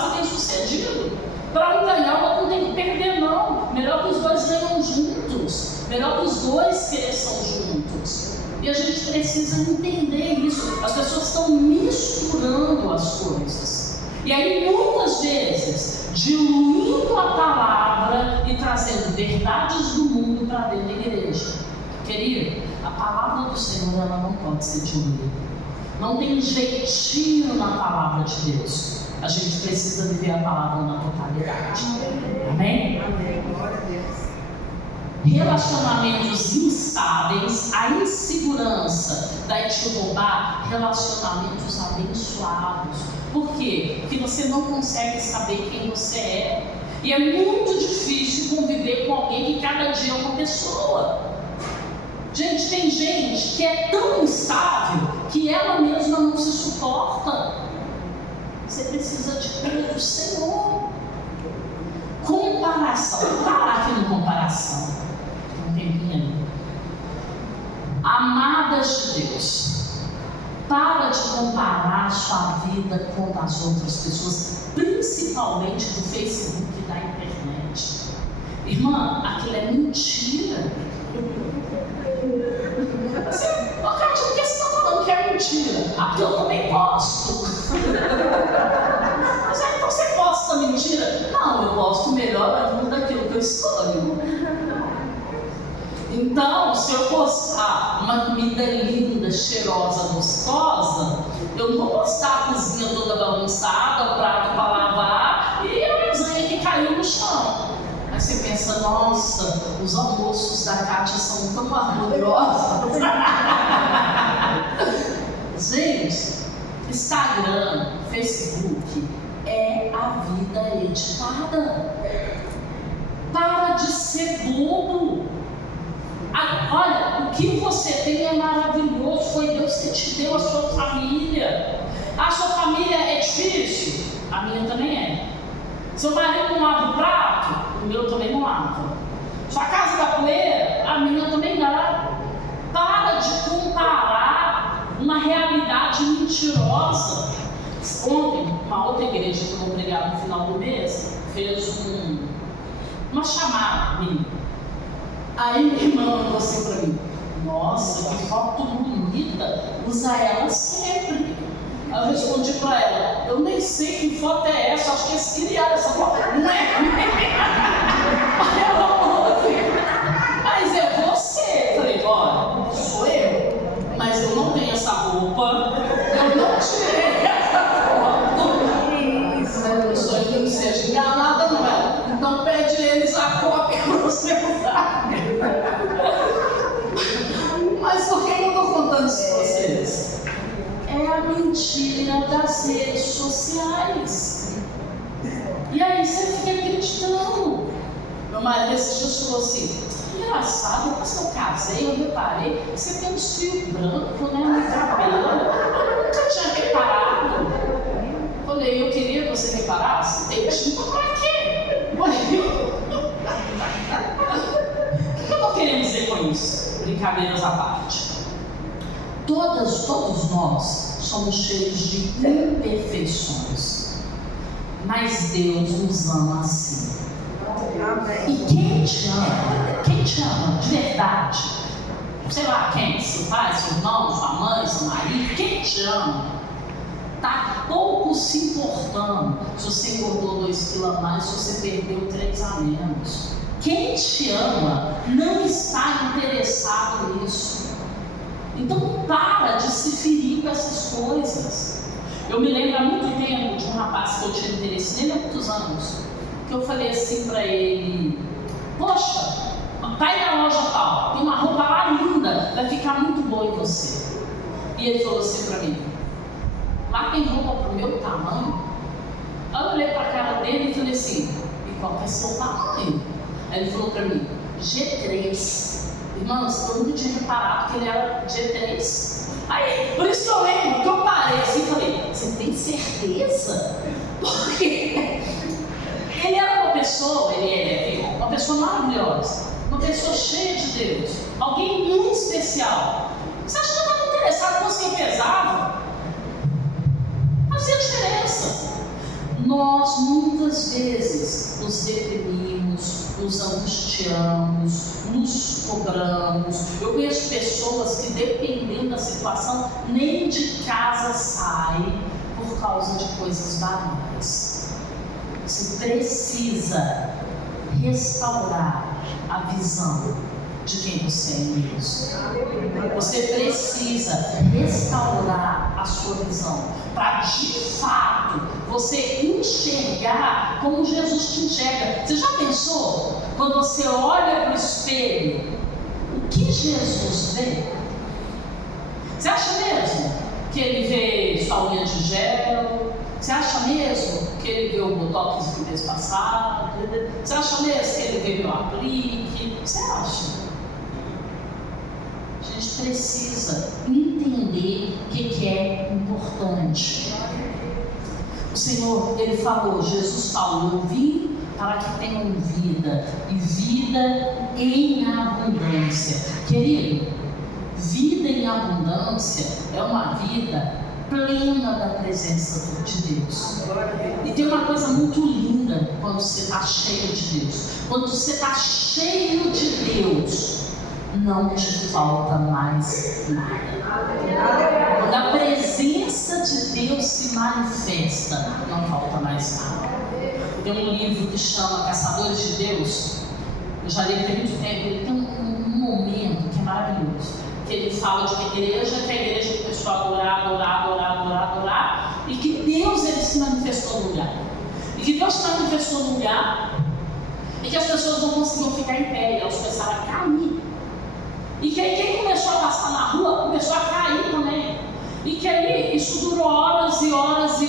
melhor que os dois cresçam juntos. E a gente precisa entender isso. As pessoas estão misturando as coisas. E aí, muitas vezes, diluindo a palavra e trazendo verdades do mundo para dentro da igreja. Querido, a palavra do Senhor, ela não pode ser diluída. Não tem jeitinho na palavra de Deus. A gente precisa viver a palavra na totalidade. Amém? Amém. Glória a Deus. Relacionamentos instáveis, a insegurança daí te roubar, relacionamentos abençoados. Por quê? Porque você não consegue saber quem você é. E é muito difícil conviver com alguém que cada dia é uma pessoa. Gente, tem gente que é tão instável que ela mesma não se suporta. Você precisa de crer do Senhor. Comparação. Vou parar aqui no comparação. Um tempinho aí. Amadas de Deus, para de comparar a sua vida com as outras pessoas, principalmente do Facebook e da internet. Irmã, aquilo é mentira. Cátia, por que você está falando que é mentira? Ah, porque eu também posto. Mas aí você posta mentira? Não, eu posto melhor ainda daquilo que eu escolho. Então, se eu postar uma comida linda, cheirosa, gostosa, eu não vou postar a cozinha toda bagunçada, o prato para lavar e a lasanha que caiu no chão. Aí você pensa, nossa, os almoços da Cátia são tão harmoniosos. Gente, Instagram, Facebook é a vida editada. Para de ser bobo. Olha, o que você tem é maravilhoso. Foi Deus que te deu a sua família. A sua família é difícil? A minha também é. Seu marido não lava o prato? O meu também não lava. Sua casa dá poeira? A minha também dá. Para de comparar uma realidade mentirosa. Ontem, uma outra igreja que eu vou pregar no final do mês fez uma chamada minha. Aí minha irmã mandou assim para mim: nossa, que foto bonita, usa ela sempre. Aí eu respondi para ela: eu nem sei que foto é essa, acho que eles criaram essa foto. Não é? Aí ela falou assim: mas é você. Eu falei: olha, sou eu, mas eu não tenho essa roupa, eu não tirei essa foto. Eu não sou eu que não seja enganada, não é? Então pede eles a cópia para você usar. Mas por que eu estou contando isso para vocês? É a mentira das redes sociais. E aí você fica acreditando. Meu marido esses dias falou assim: engraçado, depois que eu casei, eu reparei que você tem uns fios brancos, né, no cabelo. Eu nunca tinha reparado. Falei: eu queria que você reparasse. Tem tinta pra quê? O que eu estou querendo dizer com isso? Brincadeiras à parte. Todos nós somos cheios de imperfeições, mas Deus nos ama assim. E quem te ama de verdade, sei lá quem, seu pai, seu irmão, sua mãe, seu marido, quem te ama, está pouco se importando se você engordou 2 quilos a mais, se você perdeu 3 a menos. Quem te ama não está interessado nisso. Então para de se ferir com essas coisas. Eu me lembro há muito tempo de um rapaz que eu tinha interesse nele há muitos anos, que eu falei assim para ele: poxa, vai na loja tal, tem uma roupa lá linda, vai ficar muito boa em você. E ele falou assim para mim: lá tem roupa pro meu tamanho? Aí eu olhei para a cara dele e falei assim: e qual é o seu tamanho? Aí ele falou para mim: G3. Irmãos, eu nunca tinha reparado que ele era G3. Aí, por isso que eu lembro que eu parei assim e falei: você tem certeza? Porque ele era uma pessoa, uma pessoa maravilhosa, uma pessoa cheia de Deus, alguém muito especial. Você acha que eu estava interessado quando você pesava? Fazia diferença. nós muitas vezes nos deprimimos, nos angustiamos, nos cobramos. Eu conheço pessoas que, dependendo da situação, nem de casa saem por causa de coisas banais. Você precisa restaurar a visão de quem você é mesmo. Você precisa restaurar a sua visão para, de fato, você enxergar como Jesus te enxerga. Você já pensou? Quando você olha para o espelho, o que Jesus vê? Você acha mesmo que ele vê sua unha de gel? Você acha mesmo que ele vê o botox do mês passado? Você acha mesmo que ele vê meu aplique? Você acha? A gente precisa entender o que é importante. O Senhor, Ele falou, Jesus falou, eu vim para que tenham vida, e vida em abundância. Querido, vida em abundância é uma vida plena da presença de Deus. E tem uma coisa muito linda quando você está cheio de Deus. Quando você está cheio de Deus, não te falta mais nada. Quando a presença de Deus se manifesta, não falta mais nada. Tem um livro que chama Caçadores de Deus. Eu já li tem muito tempo. Ele tem um momento que é maravilhoso, que ele fala de uma igreja, que a igreja começou a adorar, e que Deus, ele se manifestou no lugar. E que Deus se manifestou no lugar, e que as pessoas não conseguiam ficar em pé, e elas começaram a cair. E que aí quem começou a passar na rua começou a cair também. E que aí isso durou horas e horas, e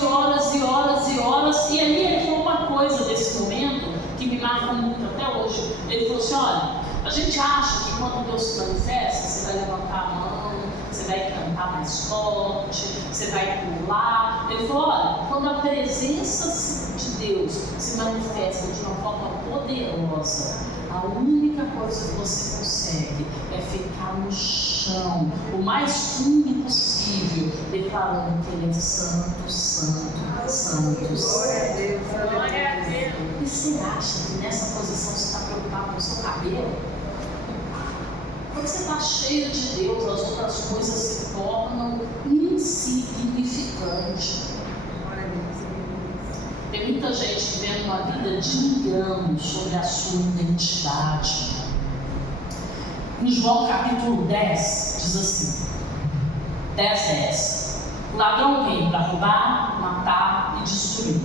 aí ele falou uma coisa desse momento que me marca muito até hoje. Ele falou assim, olha, a gente acha que quando Deus se manifesta, você vai levantar a mão, você vai cantar mais forte, você vai pular. Ele falou, olha, quando a presença de Deus se manifesta de uma forma poderosa, a única coisa que você consegue é ficar no chão, o mais fundo possível, declarando que Ele é santo, santo, santo, santo. E você acha que nessa posição você está preocupado com o seu cabelo? Quando você está cheio de Deus, as outras coisas se tornam insignificantes. Tem muita gente vivendo uma vida de engano sobre a sua identidade. Em João capítulo 10, diz assim, 10:10. O ladrão vem para roubar, matar e destruir.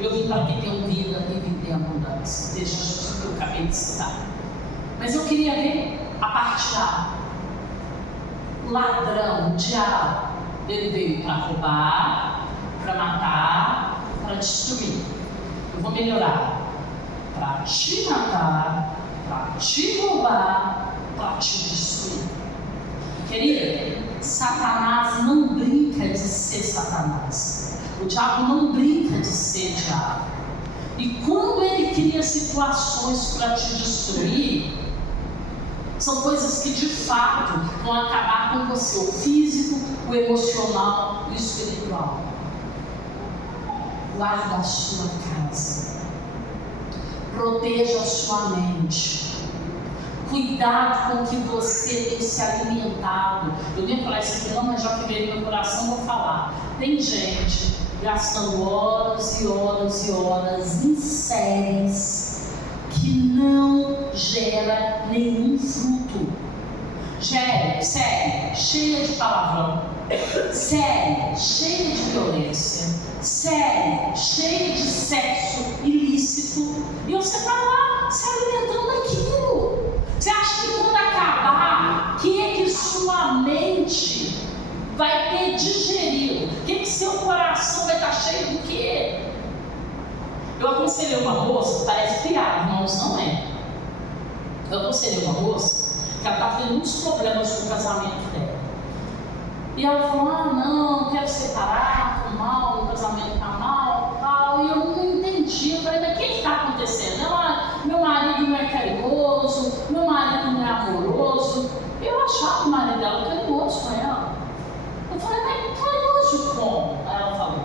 Eu vim para que tenham vida e vida em abundância. Deixa isso que eu acabei de citar. Mas eu queria ver a parte A. O ladrão, o diabo, ele veio para roubar, para matar, para destruir. Eu vou melhorar. Para te matar, para te roubar, para te destruir. Querida, Satanás não brinca de ser Satanás. O diabo não brinca de ser diabo. E quando ele cria situações para te destruir, são coisas que de fato vão acabar com você, o físico, o emocional e o espiritual. Guarda a sua casa, proteja a sua mente, cuidado com o que você tem se alimentado. Eu nem falar isso aqui não, mas já que veio no meu coração, vou falar. Tem gente gastando horas e horas e horas em séries que não gera nenhum fruto. Série cheia de palavrão, série cheia de violência, série cheia de sexo ilícito, e você está lá se alimentando daquilo. Você acha que quando acabar, o que é que sua mente vai ter digerido? O que é que seu coração vai estar cheio do quê? Eu aconselhei uma moça, parece piada, irmãos, não é. Eu aconselhei uma moça que ela estava tendo muitos problemas com o casamento dela. E ela falou, não, quero separar, tô mal, o casamento tá mal, tal. E eu não entendi, eu falei, mas o que está acontecendo? Ela, meu marido não é carinhoso, meu marido não é amoroso. Eu achava o marido dela carinhoso com ela. Eu falei, mas carinhoso como? Aí ela falou,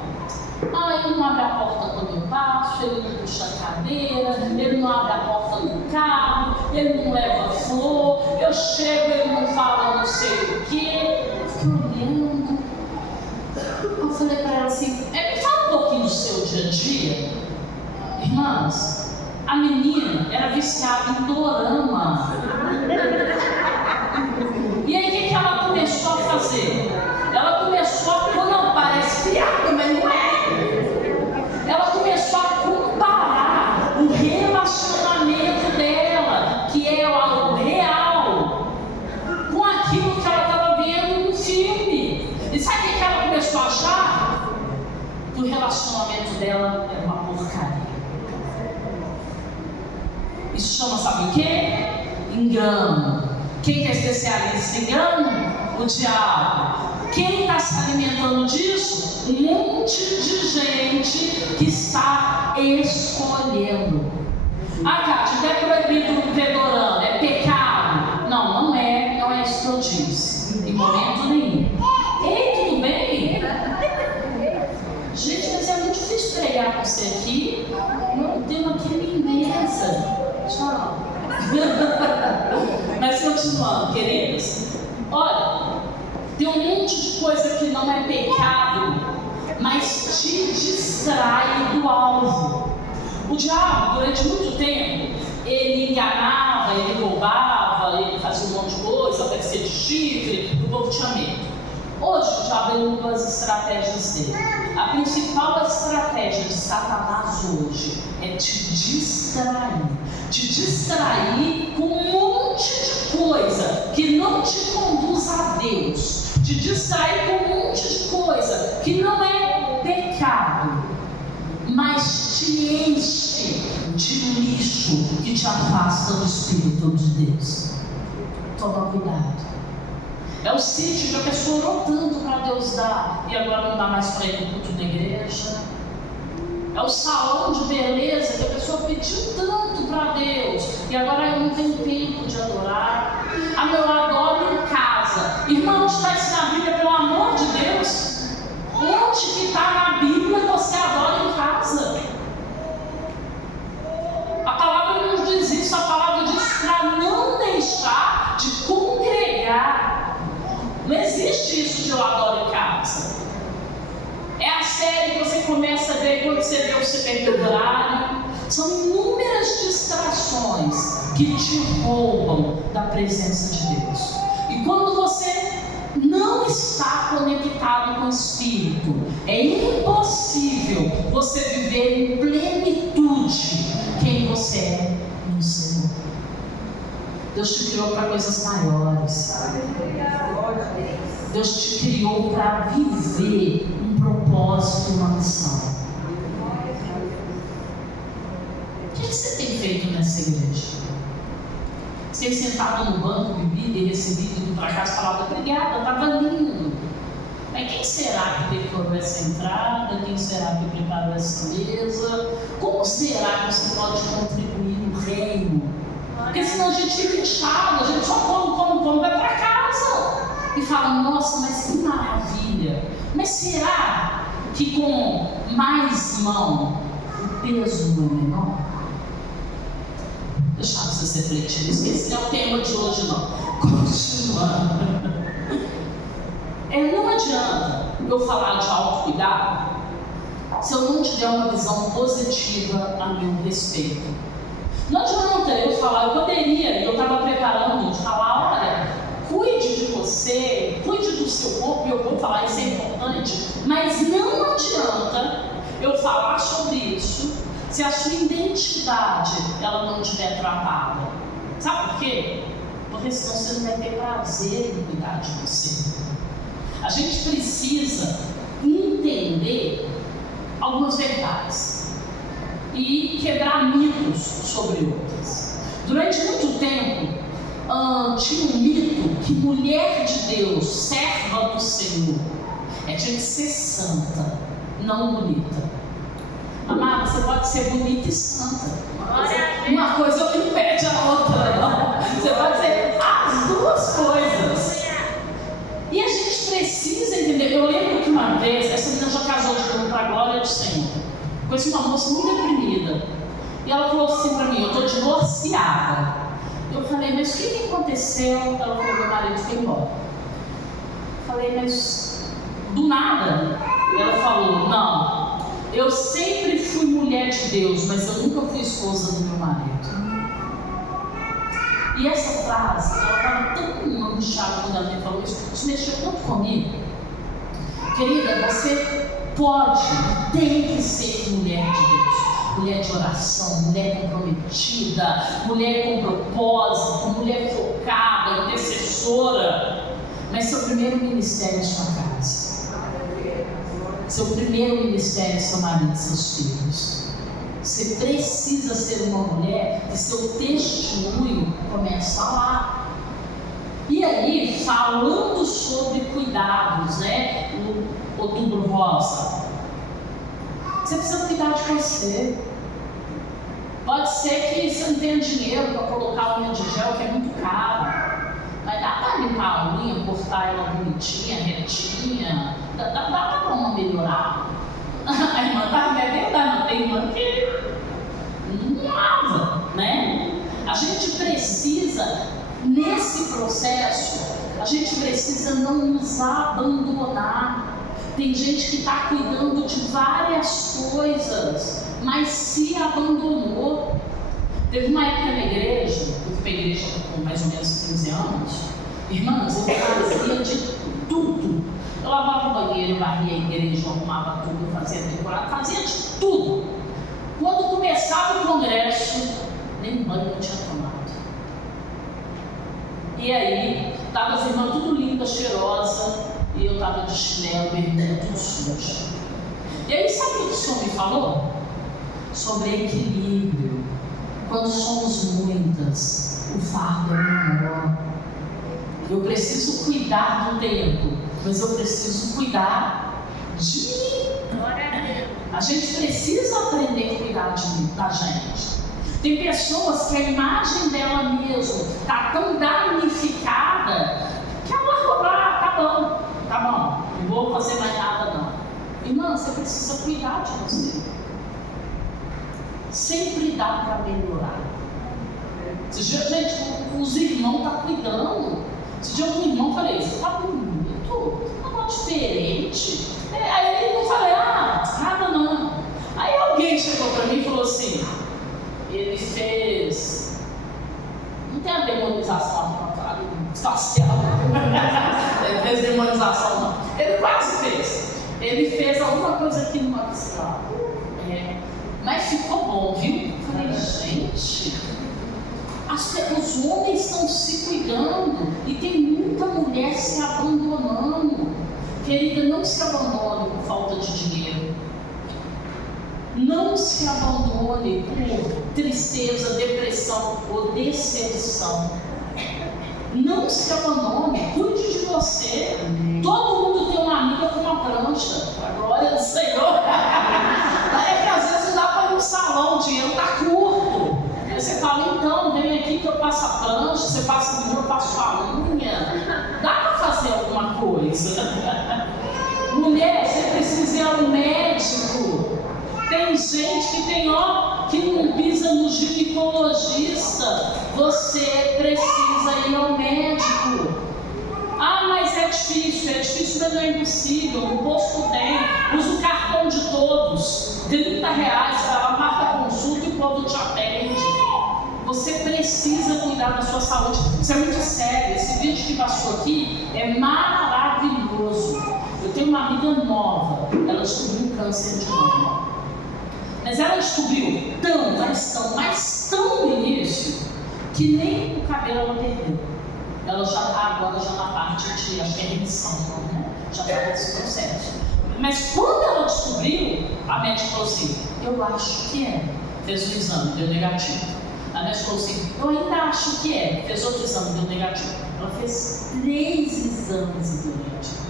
ele não abre a porta quando eu passo, quarto, ele não puxa a cadeira, ele não abre a porta do carro, ele não leva flor, eu chego, ele não fala não sei o quê. Eu fiquei olhando. Eu falei para ela assim, me fala um pouquinho do seu dia a dia. Irmãs, a menina era viciada em dorama. E aí o que ela começou a fazer? Ela começou a, não, parece piada, mas não é. Ela começou a comparar o relacionamento dela, que é algo real, com aquilo que ela estava vendo no filme. E sabe o que ela começou a achar? Que o relacionamento dela era uma porcaria. Isso chama, sabe o quê? Engano. Quem é especialista em engano? O diabo. Quem está se alimentando disso? Um monte de gente que está escolhendo. Ah, Cátia, é proibido ver dorama, é pecado? Não, não é isso que eu disse. Em momento nenhum. Ei, tudo bem? Gente, mas é muito difícil pregar com você aqui. Não tem uma imensa. Tchau. Mas continuando, queridos. Olha, tem um monte de coisa que não é pecado, mas te distrai do alvo. O diabo, durante muito tempo, ele enganava, ele roubava, ele fazia um monte de coisa, oferecia de chifre, o povo tinha medo. Hoje o diabo usa as estratégias dele. A principal estratégia de Satanás hoje é te distrair com um monte de coisa que não te conduz a Deus, te distrair com um monte de coisa que não é pecado, mas te enche de lixo que te afasta do Espírito de Deus. Toma cuidado. É o sítio que a pessoa orou tanto para Deus dar e agora não dá mais para ir no culto da igreja. É o salão de beleza que a pessoa pediu tanto para Deus e agora eu não tenho tempo de adorar. Ah, eu adoro em casa. Irmão, onde está isso na Bíblia, pelo amor de Deus? Onde que está na Bíblia você adora em casa? A palavra não diz isso, a palavra diz para não deixar de congregar. Não existe isso de eu adoro em casa. É a série que você começa a ver quando você vê você perdeu o horário. São inúmeras distrações que te roubam da presença de Deus. E quando você não está conectado com o Espírito, é impossível você viver em plenitude quem você é no Senhor. Deus te criou para coisas maiores. Deus te criou para viver um propósito, uma missão. O que você tem feito nessa igreja? Você tem sentado no banco, bebido e recebido, ido para casa e falado, obrigada, estava lindo. Mas quem será que decorou essa entrada? Quem será que preparou essa mesa? Como será que você pode contribuir no reino? Porque senão a gente fica inchado, a gente só come, vai para casa. E fala, nossa, mas que maravilha. Mas será que com mais mão o peso não é menor? Deixa vocês refletirem. Esse não é o tema de hoje, não. Continuando. Não adianta eu falar de autocuidado se eu não tiver uma visão positiva a meu respeito. Não adianta eu falar, eu estava preparando de falar, olha, cuide de você, cuide do seu corpo, eu vou falar, isso é importante, mas não adianta eu falar sobre isso se a sua identidade ela não estiver tratada. Sabe por quê? Porque senão você não vai ter prazer em cuidar de você. A gente precisa entender algumas verdades e quebrar mitos sobre outras. Durante muito tempo, tinha um mito que mulher de Deus, serva do Senhor, tinha que ser santa, não bonita. Amada, você pode ser bonita e santa. Uma coisa não impede a outra, não. Você pode ser as duas coisas. E a gente precisa entender. Eu lembro que uma vez, essa menina já casou de novo para a glória do Senhor. Conheci uma moça muito deprimida. E ela falou assim para mim: eu estou divorciada. Eu falei: mas o que aconteceu? Ela falou: meu marido foi embora. Eu falei: mas do nada? Ela falou: não, eu sempre fui mulher de Deus, mas eu nunca fui esposa do meu marido. E essa frase, ela estava tão angustiada quando ela me falou isso mexeu tanto comigo. Querida, você pode, tem que ser mulher de Deus, mulher de oração, mulher comprometida, mulher com propósito, mulher focada, intercessora. Mas seu primeiro ministério é sua casa, seu primeiro ministério é seu marido e seus filhos. Você precisa ser uma mulher que seu testemunho começa lá. E aí, falando sobre cuidados, né? No Outubro Rosa, você precisa cuidar de você. Pode ser que você não tenha dinheiro para colocar a unha de gel, que é muito caro. Mas dá para limpar a unha, cortar ela bonitinha, retinha. Dá para uma melhorar. A irmã tá verdade, tem irmã que não lava, né? A gente precisa, nesse processo, a gente precisa não nos abandonar. Tem gente que está cuidando de várias coisas, mas se abandonou. Teve uma época na igreja, eu fui para a igreja com mais ou menos 15 anos, irmãs, eu fazia de tudo. Eu lavava o banheiro, varria a igreja, arrumava tudo, fazia decorado, fazia de tudo. Quando começava o congresso, nem banho eu tinha tomado. E aí, estava as irmãs tudo linda, cheirosa, e eu estava de chinelo, bermuda, tudo sujo. E aí, sabe o que o Senhor me falou? Sobre equilíbrio. Quando somos muitas, o fardo é menor. Eu preciso cuidar do tempo, mas eu preciso cuidar de mim. A gente precisa aprender a cuidar da gente. Tem pessoas que a imagem dela mesmo está tão danificada que ela largou tá bom, não vou fazer mais nada não. Irmã, você precisa cuidar de você. Sempre dá para melhorar. Gente, os irmãos estão cuidando. Esse dia um irmão falei: você está bonito, está diferente. Aí ele não falei: nada não. Aí alguém chegou para mim e falou assim: ele fez. Não tem a demonização espacial. Ele fez demonização não. Ele quase fez. Ele fez alguma coisa aqui no abstrato. Mas ficou bom, viu? Eu falei: gente, os homens estão se cuidando e tem muita mulher se abandonando. Querida, não se abandone por falta de dinheiro. Não se abandone por tristeza, depressão ou decepção. Não se abandone, cuide de você. Todo mundo tem uma amiga com uma prancha. A glória do Senhor. É que às vezes não dá para ir no salão, o dinheiro está curto. Aí você fala: então, vem aqui que eu passo a prancha, você passa o meu, eu passo a unha. Dá para fazer alguma coisa. Mulher, você precisa ir ao médico. Tem gente que que não pisa no ginecologista. Você precisa ir ao médico. Mas é difícil, mas não é impossível. O posto tem, usa o cartão de todos, R$30, vai lá, marca a consulta e o povo te atende. Você precisa cuidar da sua saúde. Isso é muito sério. Esse vídeo que passou aqui é maravilhoso. Eu tenho uma amiga nova, ela descobriu câncer de mama. Mas ela descobriu mas tão no início, que nem o cabelo ela perdeu. Ela já está agora na parte de remissão, né? Já está nesse processo. Mas quando ela descobriu, a médica falou assim: eu acho que é. Fez o exame, deu negativo. A médica falou assim: eu ainda acho que é. Fez outro exame, deu negativo. Ela fez 3 exames e deu negativo.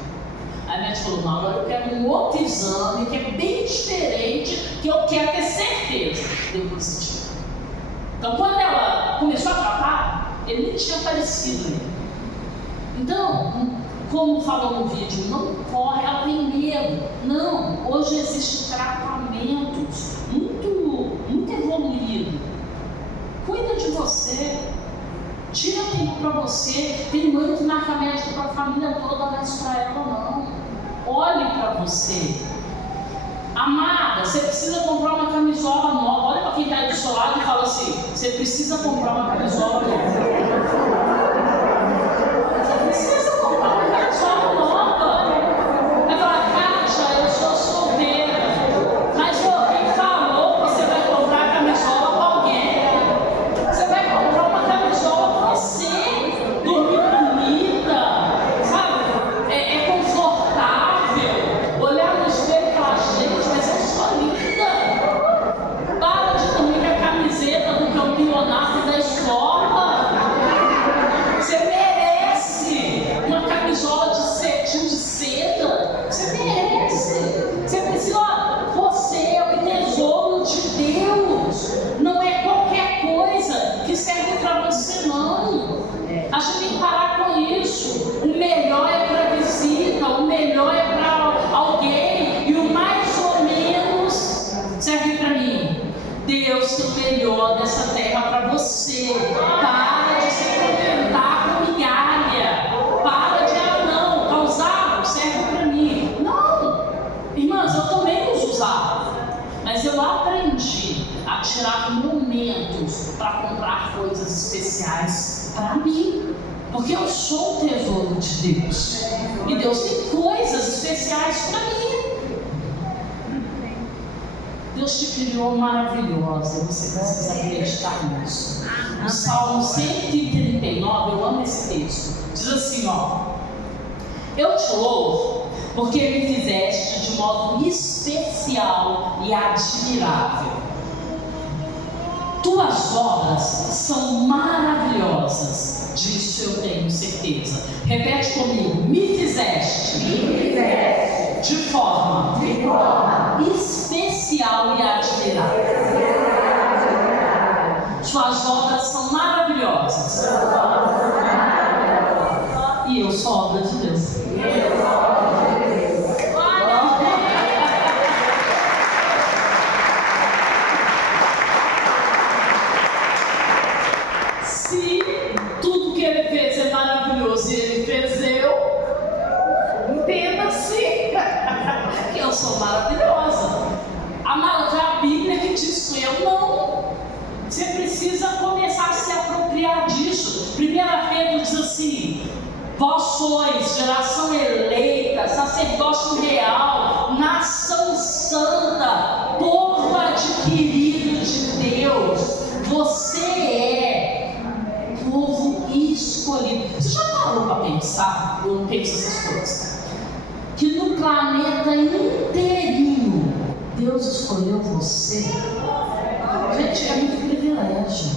A médica falou: não, agora eu quero um outro exame que é bem diferente, que eu quero ter certeza. Deu positivo. Então, quando ela começou a tratar, ele nem tinha aparecido ainda. Então, como falou no vídeo, não corre, ela tem medo. Não, hoje existem tratamentos. Tira tempo para você. Tem mãe que marca médico para a família toda, mas para ela não. Olhe para você. Amada, você precisa comprar uma camisola nova. Olha para quem está aí do seu lado e fala assim: você precisa comprar uma camisola nova. Você precisa comprar uma camisola nova. Vai falar: Kátia, eu sou solteira. Mas quem falou que você vai comprar camisola para alguém? Você vai comprar uma camisola para você. Dormir bonita, sabe? É confortável. Olhar no espelho e falar: gente, mas eu sou linda. Para de dormir com a camiseta do campeonato da escola. Você merece uma camisola de cetim de seda. Você merece. Você precisa. Você é o tesouro de Deus. Não é qualquer coisa que serve para você, não. A gente tem que parar com isso. O melhor é para visita, o melhor é para alguém, e o mais ou menos serve para mim. Deus tem o melhor dessa terra para você. Para de se contentar com migalha. Para de, não, causar serve para mim. Não, irmãs, eu também uso usar, mas eu aprendi a tirar momentos para comprar coisas especiais para mim, porque eu sou o tesouro de Deus, e Deus tem coisas especiais para mim. Deus te criou maravilhosa, você precisa acreditar nisso. No Salmo 139, eu amo esse texto, diz assim, ó: eu te louvo porque me fizeste de modo especial e admirável. Tuas obras são maravilhosas, disso eu tenho certeza. Repete comigo: me fizeste de forma especial e admirável. Suas obras são maravilhosas. E eu sou obra de Deus. Se tudo que ele fez é maravilhoso e ele fez eu, entenda-se que eu sou maravilhosa. Amado, é a Bíblia que diz que eu não. Você precisa começar a se apropriar disso. 1 Pedro diz assim: vós sois geração eleita, sacerdócio real, nação santa, povo adquirido de Deus. Você é povo escolhido. Você já parou para pensar? Eu não penso essas coisas. Que no planeta inteirinho Deus escolheu você. Gente, é muito privilégio.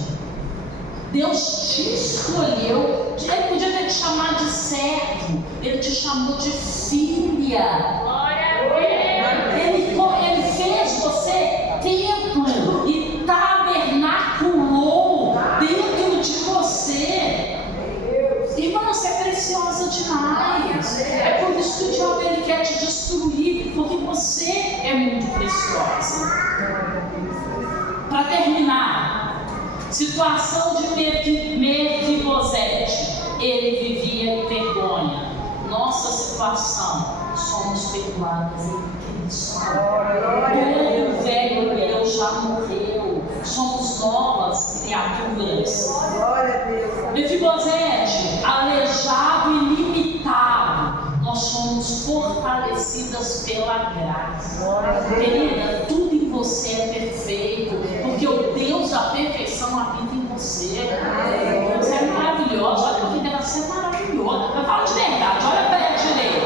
Deus te escolheu. Ele podia ter te chamado de servo. Ele te chamou de filha. Ele fez você templo e tabernaculou dentro de você. Irmã, você é preciosa demais. É por isso que o diabo ele quer te destruir, porque você é muito preciosa. Para terminar, situação de Mefibosete. Ele vivia em vergonha. Nossa situação, somos perdoados em Cristo. Todo velho eu já morreu. Somos novas criaturas. Mefibosete, aleijado e limitado, nós somos fortalecidas pela graça. Querida, tudo em você é perfeito, porque o Deus da perfeição habita em você. Você é maravilhosa. Olha para quem deve ser maravilhosa. Mas fala de verdade, olha para a direita.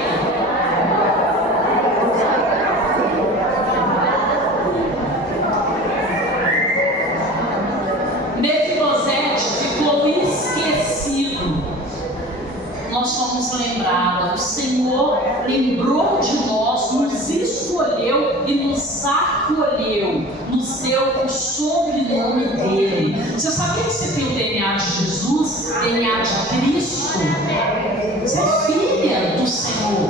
Mefibosete ficou esquecido. Nós fomos lembrados. O Senhor lembrou de nós, nos escolheu e nos acolheu, nos deu o sobrenome dele. Você sabia que você tem o DNA de Jesus, DNA de Cristo? Você é filha do Senhor.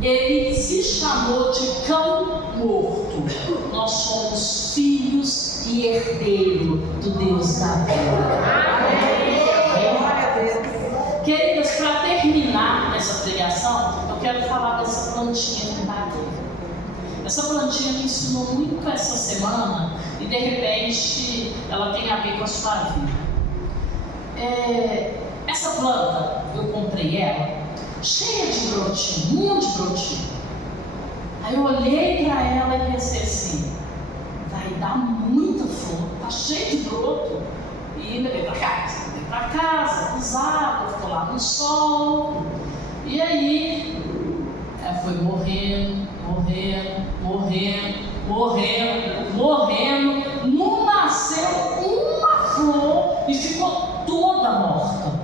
Ele se chamou de cão morto. Nós somos filhos e herdeiro do Deus da vida. Queridas, para terminar essa pregação, eu quero falar dessa plantinha que está aqui. Essa plantinha me ensinou muito essa semana e de repente ela tem a ver com a sua vida. Essa planta, eu comprei ela cheia de brotinho, um monte de brotinho. Aí eu olhei para ela e pensei assim, vai dar muita flor, tá cheio de broto. E levei para casa, usava, ficou lá no sol. E aí foi morrendo. Não nasceu uma flor e ficou toda morta.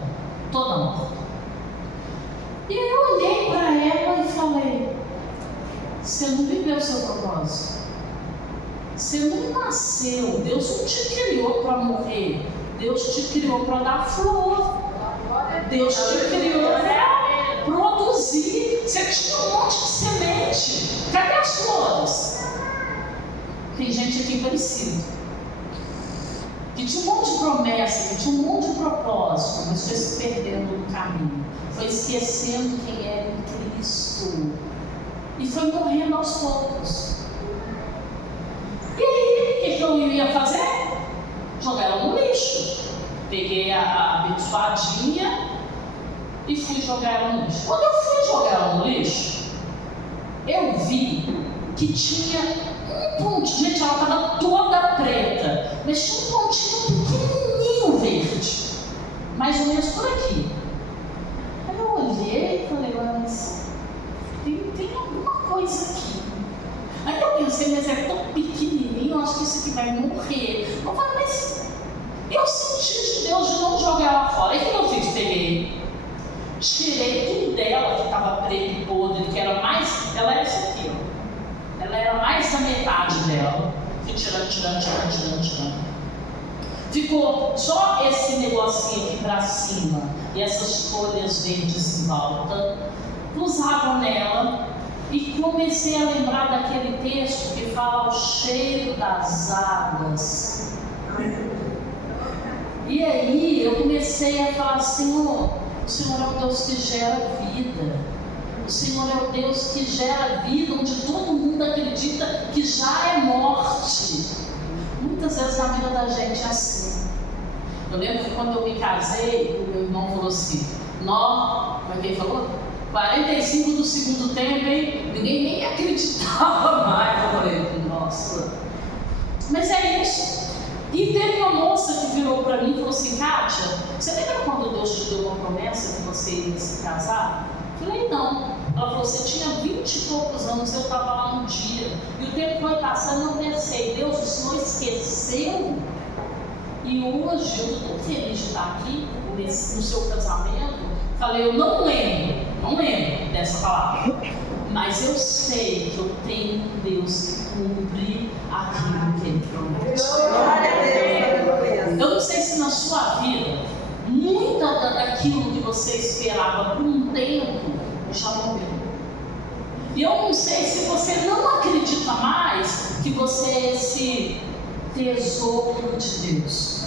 E aí eu olhei para ela e falei, você não viveu o seu propósito. Você não nasceu, Deus não te criou para morrer. Deus te criou para dar flor. Deus te criou para produzir. Você tinha um monte de semente. Cadê as flores? Tem gente aqui parecida, que tinha um monte de promessa, que tinha um monte de propósito, mas foi se perdendo no caminho. Foi esquecendo quem era em Cristo. E foi morrendo aos poucos. E aí, o que eu ia fazer? Jogar ela no lixo. Peguei a abençoadinha e fui jogar ela no lixo. Quando eu fui jogar ela no lixo, eu vi que tinha um pontinho, gente, ela estava toda preta, mas tinha um pontinho pequenininho verde, mais ou menos por aqui. Aí eu olhei e falei, mas tem alguma coisa aqui. Aí eu pensei, mas é tão pequenininho, eu acho que isso aqui vai morrer. Eu falei, mas eu senti de Deus de não jogar ela fora. Aí o que eu fiz? Peguei, tirei tudo dela que estava preto e podre, que era mais, ela era isso aqui, ó. Ela era mais da metade dela. Fui tirando. Ficou só esse negocinho aqui pra cima e essas folhas verdes em volta. Pus água nela e comecei a lembrar daquele texto que fala o cheiro das águas. E aí eu comecei a falar, Senhor, o Senhor é o Deus que gera vida. O Senhor é o Deus que gera vida, onde todo mundo acredita que já é morte. Muitas vezes na vida da gente é assim. Eu lembro que quando eu me casei, o meu irmão falou assim, mas quem falou? 45 do segundo tempo, hein? Ninguém nem acreditava mais. Eu falei, nossa. Mas é isso. E teve uma moça que virou para mim e falou assim, Kátia, você lembra quando Deus te deu uma promessa que você ia se casar? Eu falei, não. Ela falou, você tinha 20 e poucos anos, eu estava lá um dia. E o tempo foi passando, eu pensei, Deus, o Senhor esqueceu? E hoje eu estou feliz de estar aqui, no seu casamento. Falei, eu não lembro dessa palavra. Mas eu sei que eu tenho um Deus que cumpre aquilo que Ele promete. Eu não sei se na sua vida, muita daquilo que você esperava por um tempo, já morreu. E eu não sei se você não acredita mais que você é esse tesouro de Deus.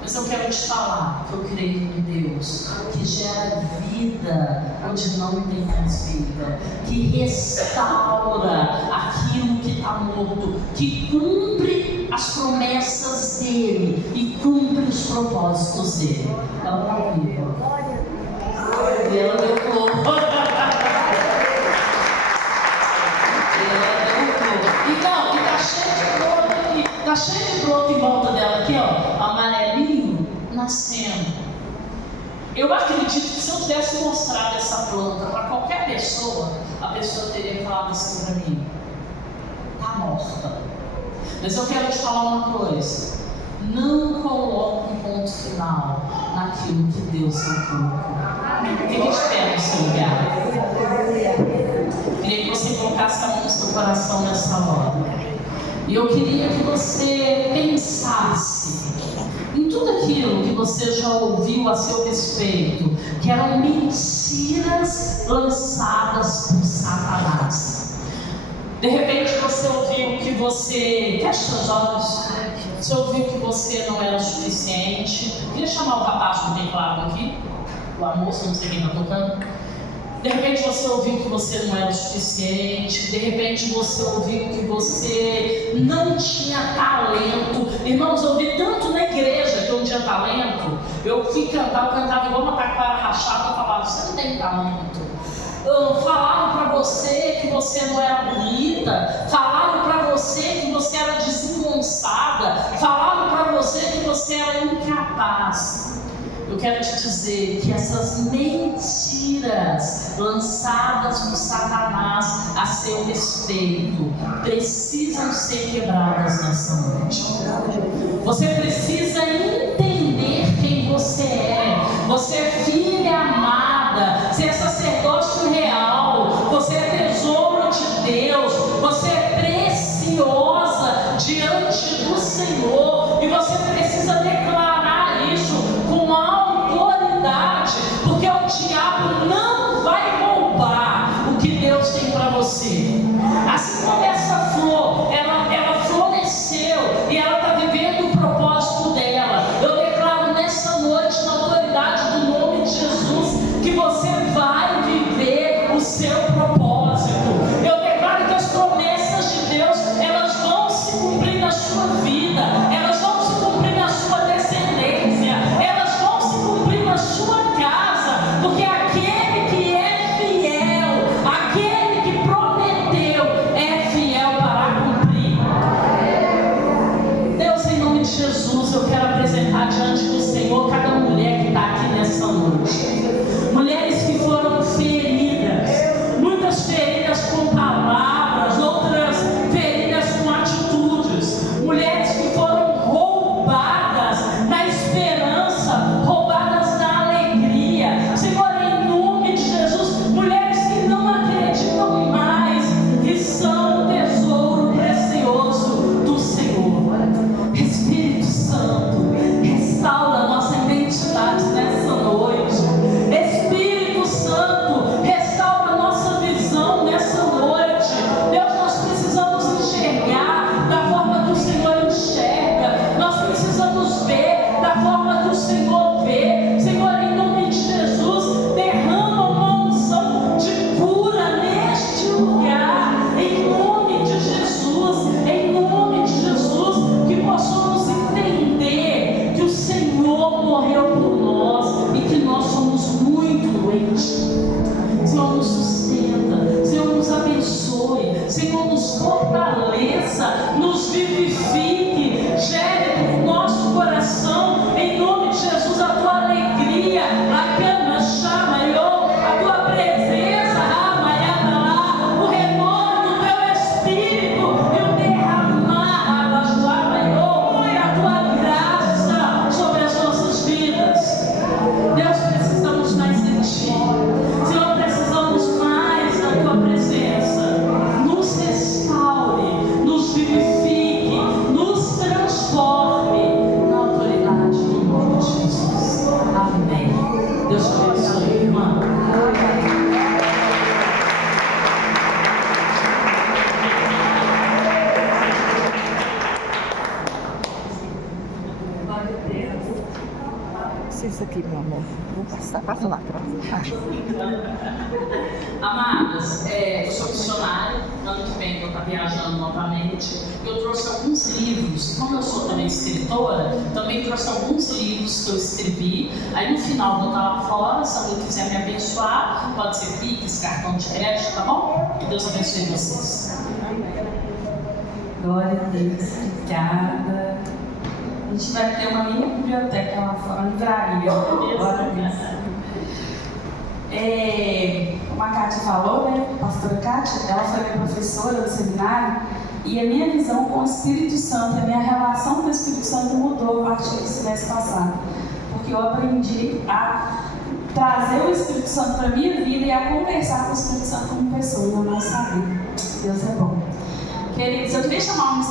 Mas eu quero te falar que eu creio em Deus que gera vida onde não tem mais vida, que restaura aquilo que está morto, que cumpre as promessas dele e cumpre os propósitos dele. Ela está viva. E ela deu flor. Então, e tá cheio de broto em volta dela aqui, ó, amarelinho, nascendo. Eu acredito que se eu tivesse mostrado essa planta para qualquer pessoa, a pessoa teria falado assim para mim, tá morta. Mas eu quero te falar uma coisa, não coloque um ponto final naquilo que Deus não colocou. Fique de pé no seu lugar. Queria que você colocasse a mão no seu coração nessa hora. E eu queria que você pensasse em tudo aquilo que você já ouviu a seu respeito, que eram mentiras lançadas por Satanás. De repente você ouviu que você... Feche seus olhos. Você ouviu que você não era suficiente. Queria chamar o rapaz do teclado aqui. O moço, não sei quem está tocando. De repente você ouviu que você não era o suficiente. De repente você ouviu que você não tinha talento. Irmãos, eu ouvi tanto na igreja que eu não tinha talento. Eu fui cantar, eu cantava igual uma taquara rachada. Eu falava, você não tem talento. Falaram para você que você não era bonita. Falaram para você que você era desengonçada. Falaram para você que você era incapaz. Eu quero te dizer que essas mentiras lançadas por Satanás a seu respeito precisam ser quebradas nessa noite. Você precisa entender quem você é. Você é filha amada, você é sacerdócio real, você é tesouro de Deus, você é preciosa diante do Senhor, e você precisa declarar isso com autoridade, porque o diabo não vai roubar o que Deus tem para você. Assim como essa flor, ela floresceu e ela está vivendo o propósito dela. Eu declaro nessa noite, na autoridade do nome de Jesus, que você vai viver o seu propósito. Eu declaro que as promessas de Deus, elas vão se cumprir na sua vida, elas vão se cumprir na sua descendência, elas vão se cumprir na sua casa, porque aquele que é fiel, aquele que prometeu, é fiel para cumprir. Deus, em nome de Jesus, eu quero apresentar diante do Senhor cada mulher que está aqui nessa noite. Mulheres que foram feridas, muitas feridas com palavras, outras feridas com atitudes. Mulheres que foram roubadas na esperança, roubadas na alegria. Senhor, em nome de Jesus, mulheres que não acreditam mais que são o tesouro precioso do Senhor. Espírito Santo, restaura a nossa identidade nessa noite. Espírito Santo, restaura a nossa visão nessa noite. Deus, nós precisamos enxergar da forma que o Senhor enxerga. Nós precisamos ver da forma que o Senhor vê. Senhor, em nome de Jesus, derrama uma unção de cura neste lugar. Em nome de Jesus, em nome de Jesus, que possamos entender que o Senhor morreu por nós e que nós somos muito doentes. Senhor, nos sustenta, Senhor, nos abençoe, Senhor, nos fortaleça, nos vivifique, gere no nosso coração, em nome de Jesus, a tua alegria, a cama chama, a tua presença, o renovo do teu Espírito e o derramar a tua graça sobre as nossas vidas. Deus, precisamos mais de ti. Senhor, precisamos mais da tua presença. Nos restaure, nos vivifique, nos transforme na autoridade do nome de Jesus. Amém. Deus te abençoe, irmã. Isso aqui, meu amor. Vou passar, passa lá atrás. Amadas, eu sou missionária, ano que vem eu estou viajando novamente. Eu trouxe alguns livros, como eu sou também escritora, também trouxe alguns livros que eu escrevi. Aí no final vou estar lá fora, se alguém quiser me abençoar, pode ser Pix, cartão de crédito, tá bom? Que Deus abençoe vocês. Glória a Deus, obrigada. A gente vai ter uma mini biblioteca lá fora, uma livraria. Glória a Deus. Como a Kátia falou, né? A pastora Kátia, ela foi minha professora do seminário, e a minha visão com o Espírito Santo, a minha relação com o Espírito Santo mudou a partir do semestre passado. Porque eu aprendi a trazer o Espírito Santo para a minha vida e a conversar com o Espírito Santo como pessoa, eu não sabia. Deus é bom. Queridos, eu queria chamar um